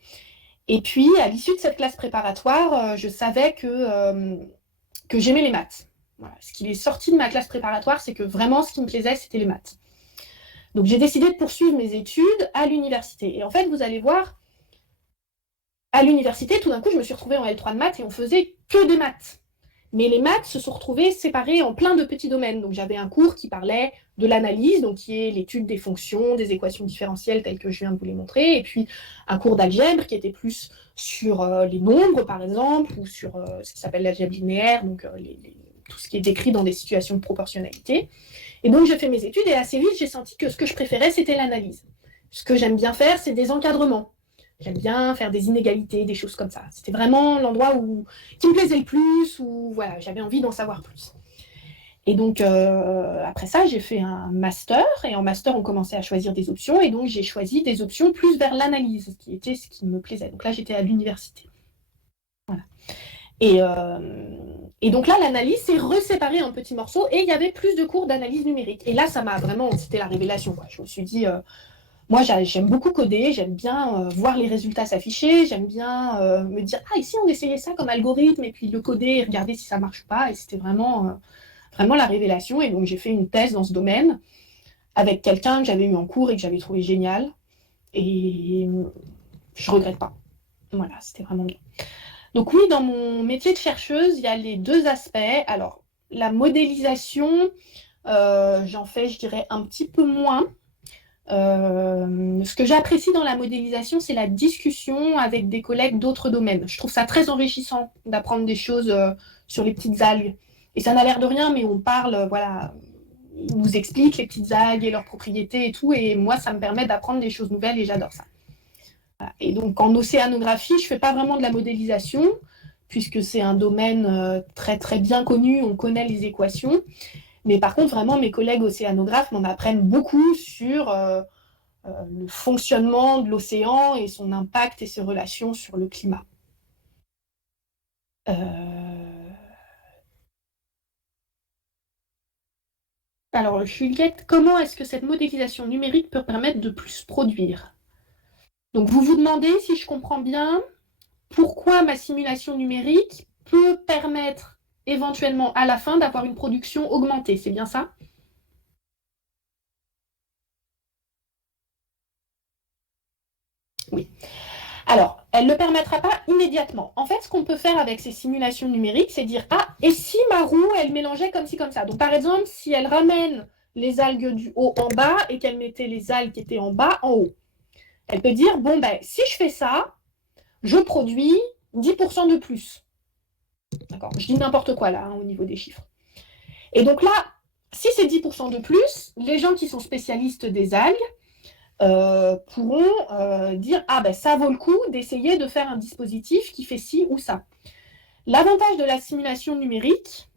Et puis, à l'issue de cette classe préparatoire, je savais que j'aimais les maths. Voilà. Ce qui est sorti de ma classe préparatoire, c'est que vraiment, ce qui me plaisait, c'était les maths. Donc, j'ai décidé de poursuivre mes études à l'université. Et en fait, vous allez voir, à l'université, tout d'un coup, je me suis retrouvée en L3 de maths et on faisait que des maths. Mais les maths se sont retrouvées séparées en plein de petits domaines. Donc j'avais un cours qui parlait de l'analyse, donc qui est l'étude des fonctions, des équations différentielles telles que je viens de vous les montrer, et puis un cours d'algèbre qui était plus sur les nombres, par exemple, ou sur ce qui s'appelle l'algèbre linéaire, donc tout ce qui est décrit dans des situations de proportionnalité. Et donc j'ai fait mes études et assez vite j'ai senti que ce que je préférais, c'était l'analyse. Ce que j'aime bien faire, c'est des encadrements. J'aime bien faire des inégalités, des choses comme ça. C'était vraiment l'endroit qui me plaisait le plus, où voilà, j'avais envie d'en savoir plus. Et donc, après ça, j'ai fait un master. Et en master, on commençait à choisir des options. Et donc, j'ai choisi des options plus vers l'analyse, qui était ce qui me plaisait. Donc là, j'étais à l'université. Voilà. Et donc là, l'analyse s'est reséparée en petits morceaux. Et il y avait plus de cours d'analyse numérique. Et là, ça m'a vraiment... C'était la révélation, quoi. Je me suis dit... moi, j'aime beaucoup coder, j'aime bien voir les résultats s'afficher, j'aime bien me dire « Ah, ici, on essayait ça comme algorithme, et puis le coder et regarder si ça marche ou pas. » Et c'était vraiment la révélation. Et donc, j'ai fait une thèse dans ce domaine avec quelqu'un que j'avais eu en cours et que j'avais trouvé génial. Et je regrette pas. Voilà, c'était vraiment bien. Donc oui, dans mon métier de chercheuse, il y a les deux aspects. Alors, la modélisation, j'en fais, je dirais, un petit peu moins. Ce que j'apprécie dans la modélisation, c'est la discussion avec des collègues d'autres domaines. Je trouve ça très enrichissant d'apprendre des choses sur les petites algues. Et ça n'a l'air de rien, mais on parle, voilà, ils nous expliquent les petites algues et leurs propriétés et tout, et moi, ça me permet d'apprendre des choses nouvelles et j'adore ça. Voilà. Et donc, en océanographie, je ne fais pas vraiment de la modélisation, puisque c'est un domaine très, très bien connu, on connaît les équations. Mais par contre, vraiment, mes collègues océanographes m'en apprennent beaucoup sur le fonctionnement de l'océan et son impact et ses relations sur le climat. Alors, Juliette, comment est-ce que cette modélisation numérique peut permettre de plus produire? Donc, vous vous demandez, si je comprends bien, pourquoi ma simulation numérique peut permettre éventuellement à la fin d'avoir une production augmentée, c'est bien ça? Oui. Alors, elle ne le permettra pas immédiatement. En fait, ce qu'on peut faire avec ces simulations numériques, c'est dire « Ah, et si ma roue, elle mélangeait comme ci, comme ça ?» Donc, par exemple, si elle ramène les algues du haut en bas et qu'elle mettait les algues qui étaient en bas en haut, elle peut dire « Bon, ben, si je fais ça, je produis 10% de plus. » D'accord? Je dis n'importe quoi là, hein, au niveau des chiffres. Et donc là, si c'est 10% de plus, les gens qui sont spécialistes des algues pourront dire « Ah ben ça vaut le coup d'essayer de faire un dispositif qui fait ci ou ça ». L'avantage de la simulation numérique,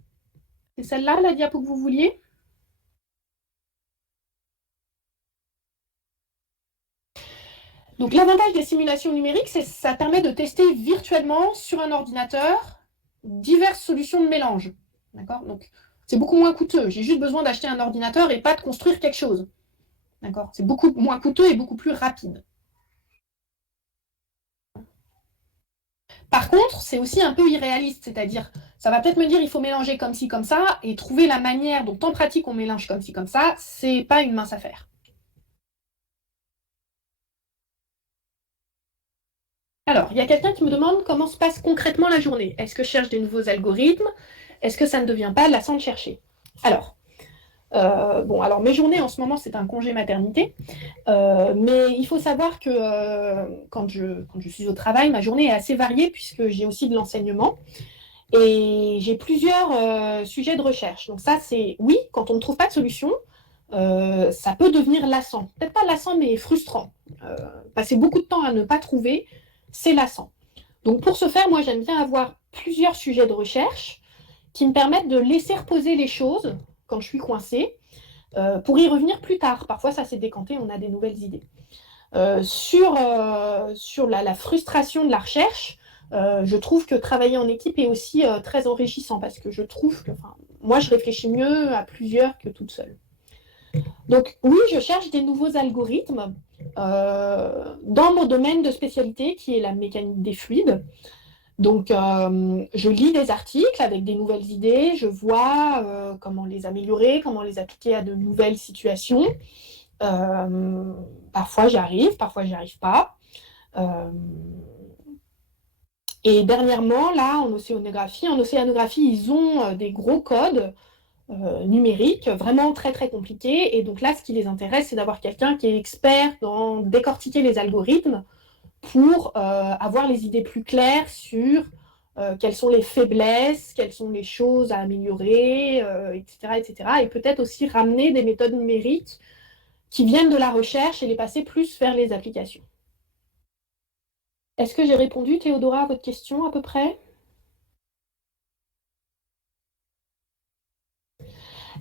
c'est celle-là, la diapo que vous vouliez? Donc l'avantage des simulations numériques, c'est que ça permet de tester virtuellement sur un ordinateur diverses solutions de mélange. D'accord? Donc c'est beaucoup moins coûteux. J'ai juste besoin d'acheter un ordinateur et pas de construire quelque chose. D'accord? C'est beaucoup moins coûteux et beaucoup plus rapide. Par contre, c'est aussi un peu irréaliste, c'est-à-dire, ça va peut-être me dire il faut mélanger comme ci, comme ça, et trouver la manière dont en pratique on mélange comme ci, comme ça, c'est pas une mince affaire. Alors, il y a quelqu'un qui me demande comment se passe concrètement la journée. Est-ce que je cherche des nouveaux algorithmes? Est-ce que ça ne devient pas lassant de chercher? Alors, alors mes journées en ce moment, c'est un congé maternité, mais il faut savoir que quand je suis au travail, ma journée est assez variée puisque j'ai aussi de l'enseignement et j'ai plusieurs sujets de recherche. Donc ça, c'est oui, quand on ne trouve pas de solution, ça peut devenir lassant. Peut-être pas lassant, mais frustrant. Passer beaucoup de temps à ne pas trouver, c'est lassant. Donc pour ce faire, moi, j'aime bien avoir plusieurs sujets de recherche qui me permettent de laisser reposer les choses quand je suis coincée, pour y revenir plus tard. Parfois, ça s'est décanté, on a des nouvelles idées. Sur la frustration de la recherche, je trouve que travailler en équipe est aussi très enrichissant parce que je trouve que moi, je réfléchis mieux à plusieurs que toute seule. Donc oui, je cherche des nouveaux algorithmes dans mon domaine de spécialité qui est la mécanique des fluides. Donc, je lis des articles avec des nouvelles idées, je vois comment les améliorer, comment les appliquer à de nouvelles situations. Parfois, parfois, j'y arrive pas. Et dernièrement, là, en océanographie, ils ont des gros codes numériques, vraiment très, très compliqués. Et donc là, ce qui les intéresse, c'est d'avoir quelqu'un qui est expert dans décortiquer les algorithmes pour avoir les idées plus claires sur quelles sont les faiblesses, quelles sont les choses à améliorer, etc., etc. Et peut-être aussi ramener des méthodes numériques qui viennent de la recherche et les passer plus vers les applications. Est-ce que j'ai répondu, Théodora, à votre question à peu près?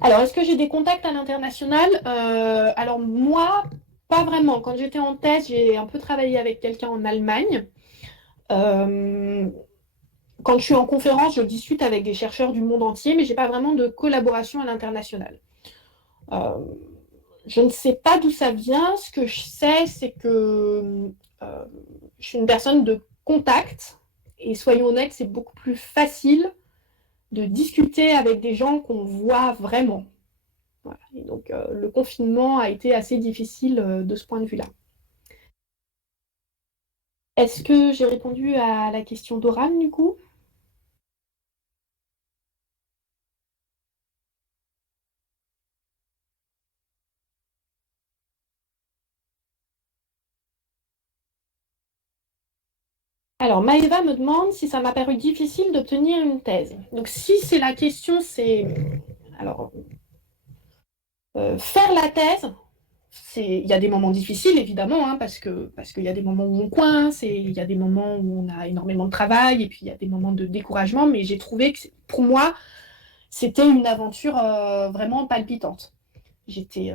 Alors, est-ce que j'ai des contacts à l'international? Alors, moi, pas vraiment. Quand j'étais en thèse, j'ai un peu travaillé avec quelqu'un en Allemagne. Quand je suis en conférence, je discute avec des chercheurs du monde entier, mais je n'ai pas vraiment de collaboration à l'international. Je ne sais pas d'où ça vient. Ce que je sais, c'est que je suis une personne de contact. Et soyons honnêtes, c'est beaucoup plus facile de discuter avec des gens qu'on voit vraiment. Voilà. Et donc, le confinement a été assez difficile de ce point de vue-là. Est-ce que j'ai répondu à la question d'Oran, du coup? Alors, Maëva me demande si ça m'a paru difficile d'obtenir une thèse. Donc, si c'est la question, c'est... Alors, faire la thèse, il y a des moments difficiles, évidemment, hein, parce qu'il y a des moments où on coince, et il y a des moments où on a énormément de travail, et puis il y a des moments de découragement, mais j'ai trouvé que, pour moi, c'était une aventure vraiment palpitante. J'étais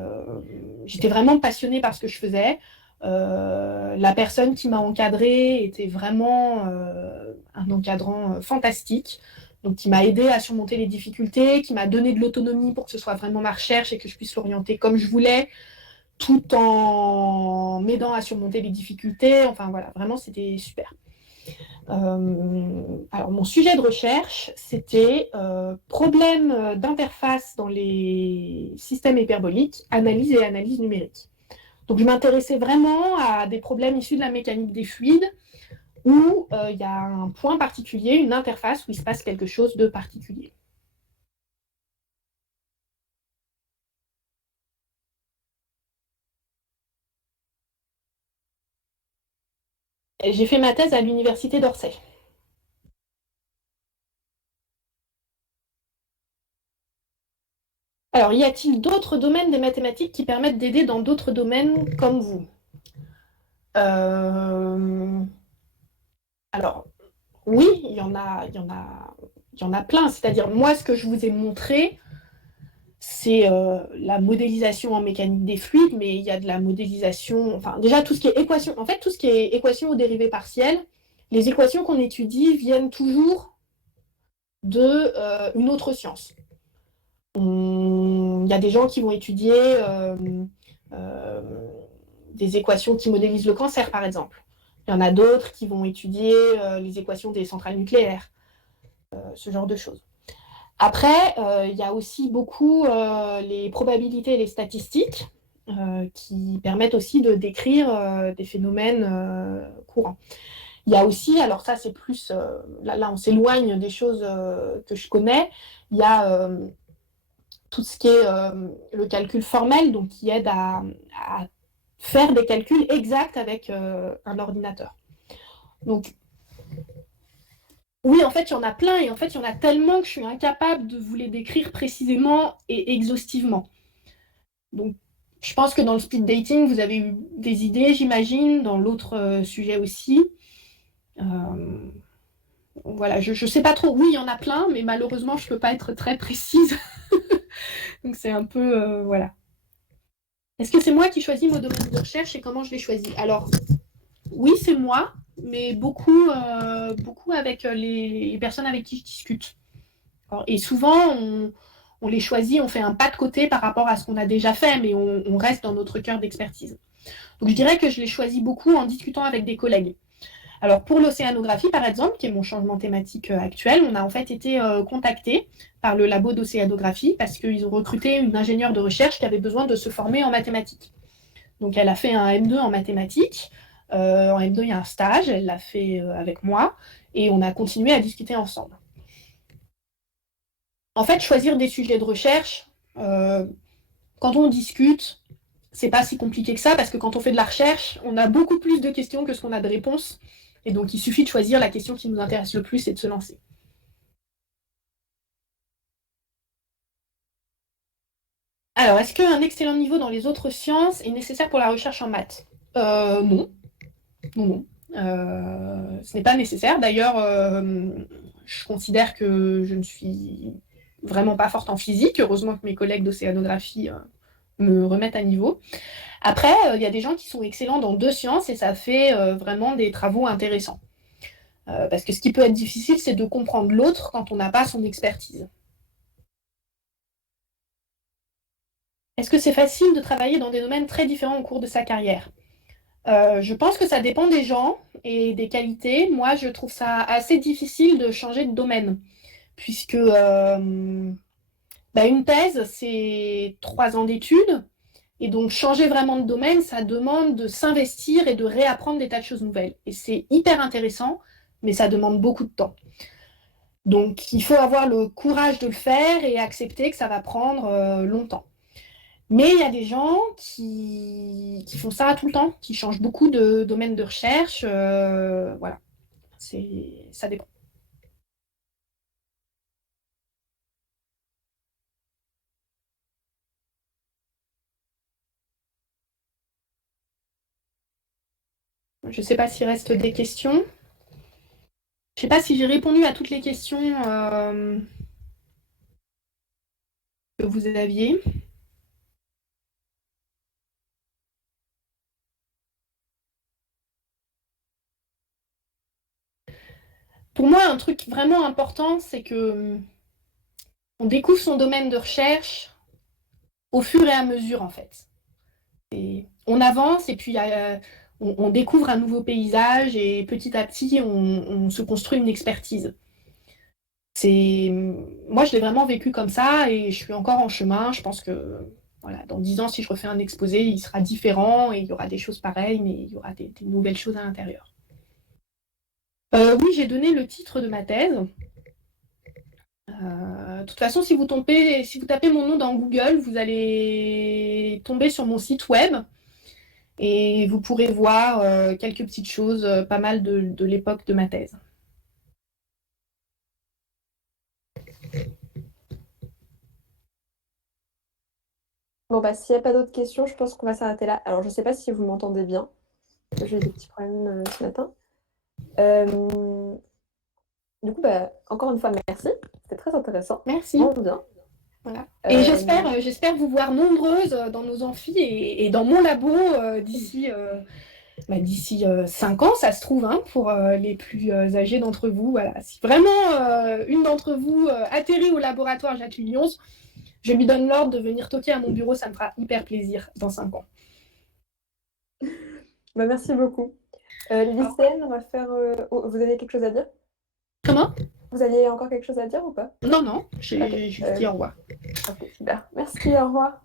vraiment passionnée par ce que je faisais. La personne qui m'a encadrée était vraiment un encadrant fantastique, donc qui m'a aidée à surmonter les difficultés, qui m'a donné de l'autonomie pour que ce soit vraiment ma recherche et que je puisse l'orienter comme je voulais, tout en m'aidant à surmonter les difficultés. Enfin voilà, vraiment c'était super. Alors mon sujet de recherche, c'était problème d'interface dans les systèmes hyperboliques, analyse et analyse numérique. Donc je m'intéressais vraiment à des problèmes issus de la mécanique des fluides où il y a un point particulier, une interface où il se passe quelque chose de particulier. J'ai fait ma thèse à l'université d'Orsay. Alors, y a-t-il d'autres domaines des mathématiques qui permettent d'aider dans d'autres domaines comme vous? Alors, oui, il y en a plein. C'est-à-dire, moi, ce que je vous ai montré, c'est la modélisation en mécanique des fluides, mais il y a de la modélisation, enfin, déjà, tout ce qui est équation, en fait, tout ce qui est équation aux dérivées partielles, les équations qu'on étudie viennent toujours d'une autre science. Il y a des gens qui vont étudier des équations qui modélisent le cancer, par exemple. Il y en a d'autres qui vont étudier les équations des centrales nucléaires, ce genre de choses. Après, il y a aussi beaucoup les probabilités et les statistiques qui permettent aussi de décrire des phénomènes courants. Il y a aussi, alors ça c'est plus, là on s'éloigne des choses que je connais, il y a tout ce qui est le calcul formel, donc qui aide à faire des calculs exacts avec un ordinateur. Donc, oui, en fait, il y en a plein, et en fait, il y en a tellement que je suis incapable de vous les décrire précisément et exhaustivement. Donc, je pense que dans le speed dating, vous avez eu des idées, j'imagine, dans l'autre sujet aussi. Voilà, je ne sais pas trop. Oui, il y en a plein, mais malheureusement, je ne peux pas être très précise. Donc, c'est un peu... voilà. Est-ce que c'est moi qui choisis mon domaine de recherche et comment je l'ai choisi? Alors, oui, c'est moi, mais beaucoup avec les personnes avec qui je discute. Alors, et souvent, on les choisit, on fait un pas de côté par rapport à ce qu'on a déjà fait, mais on reste dans notre cœur d'expertise. Donc, je dirais que je les choisis beaucoup en discutant avec des collègues. Alors, pour l'océanographie, par exemple, qui est mon changement thématique actuel, on a en fait été contacté par le labo d'océanographie parce qu'ils ont recruté une ingénieure de recherche qui avait besoin de se former en mathématiques. Donc, elle a fait un M2 en mathématiques. En M2, il y a un stage, elle l'a fait avec moi, et on a continué à discuter ensemble. En fait, choisir des sujets de recherche, quand on discute, c'est pas si compliqué que ça, parce que quand on fait de la recherche, on a beaucoup plus de questions que ce qu'on a de réponses. Et donc, il suffit de choisir la question qui nous intéresse le plus et de se lancer. Alors, est-ce qu'un excellent niveau dans les autres sciences est nécessaire pour la recherche en maths? Non. Non. Ce n'est pas nécessaire. D'ailleurs, je considère que je ne suis vraiment pas forte en physique. Heureusement que mes collègues d'océanographie me remettent à niveau. Après, il y a des gens qui sont excellents dans 2 sciences et ça fait vraiment des travaux intéressants. Parce que ce qui peut être difficile, c'est de comprendre l'autre quand on n'a pas son expertise. Est-ce que c'est facile de travailler dans des domaines très différents au cours de sa carrière? Je pense que ça dépend des gens et des qualités. Moi, je trouve ça assez difficile de changer de domaine, puisque une thèse, c'est 3 ans d'études, et donc changer vraiment de domaine, ça demande de s'investir et de réapprendre des tas de choses nouvelles. Et c'est hyper intéressant, mais ça demande beaucoup de temps. Donc, il faut avoir le courage de le faire et accepter que ça va prendre longtemps. Mais il y a des gens qui font ça tout le temps, qui changent beaucoup de domaine de recherche. Voilà, ça dépend. Je ne sais pas s'il reste des questions. Je ne sais pas si j'ai répondu à toutes les questions que vous aviez. Pour moi, un truc vraiment important, c'est que on découvre son domaine de recherche au fur et à mesure, en fait. Et on avance et puis on découvre un nouveau paysage et petit à petit, on se construit une expertise. Moi, je l'ai vraiment vécu comme ça et je suis encore en chemin. Je pense que voilà, dans 10 ans, si je refais un exposé, il sera différent et il y aura des choses pareilles, mais il y aura des nouvelles choses à l'intérieur. Oui, j'ai donné le titre de ma thèse. De toute façon, si vous tapez mon nom dans Google, vous allez tomber sur mon site web et vous pourrez voir quelques petites choses, pas mal de l'époque de ma thèse. Bon, bah, s'il n'y a pas d'autres questions, je pense qu'on va s'arrêter là. Alors, je ne sais pas si vous m'entendez bien. J'ai eu des petits problèmes ce matin. Du coup, bah, encore une fois, merci. C'était très intéressant. Merci. Vraiment bien. Voilà. Et j'espère vous voir nombreuses dans nos amphis et dans mon labo d'ici 5 ans, ça se trouve, hein, pour les plus âgés d'entre vous. Voilà. Si vraiment une d'entre vous atterrit au laboratoire Jacques Lyons, je lui donne l'ordre de venir toquer à mon bureau, ça me fera hyper plaisir dans 5 ans. Bah, merci beaucoup. Les lycéennes, on va faire. Vous avez quelque chose à dire? Comment? Vous aviez encore quelque chose à dire ou pas? Non, non, Ok, j'ai juste dit au revoir. ok, super. Merci, au revoir.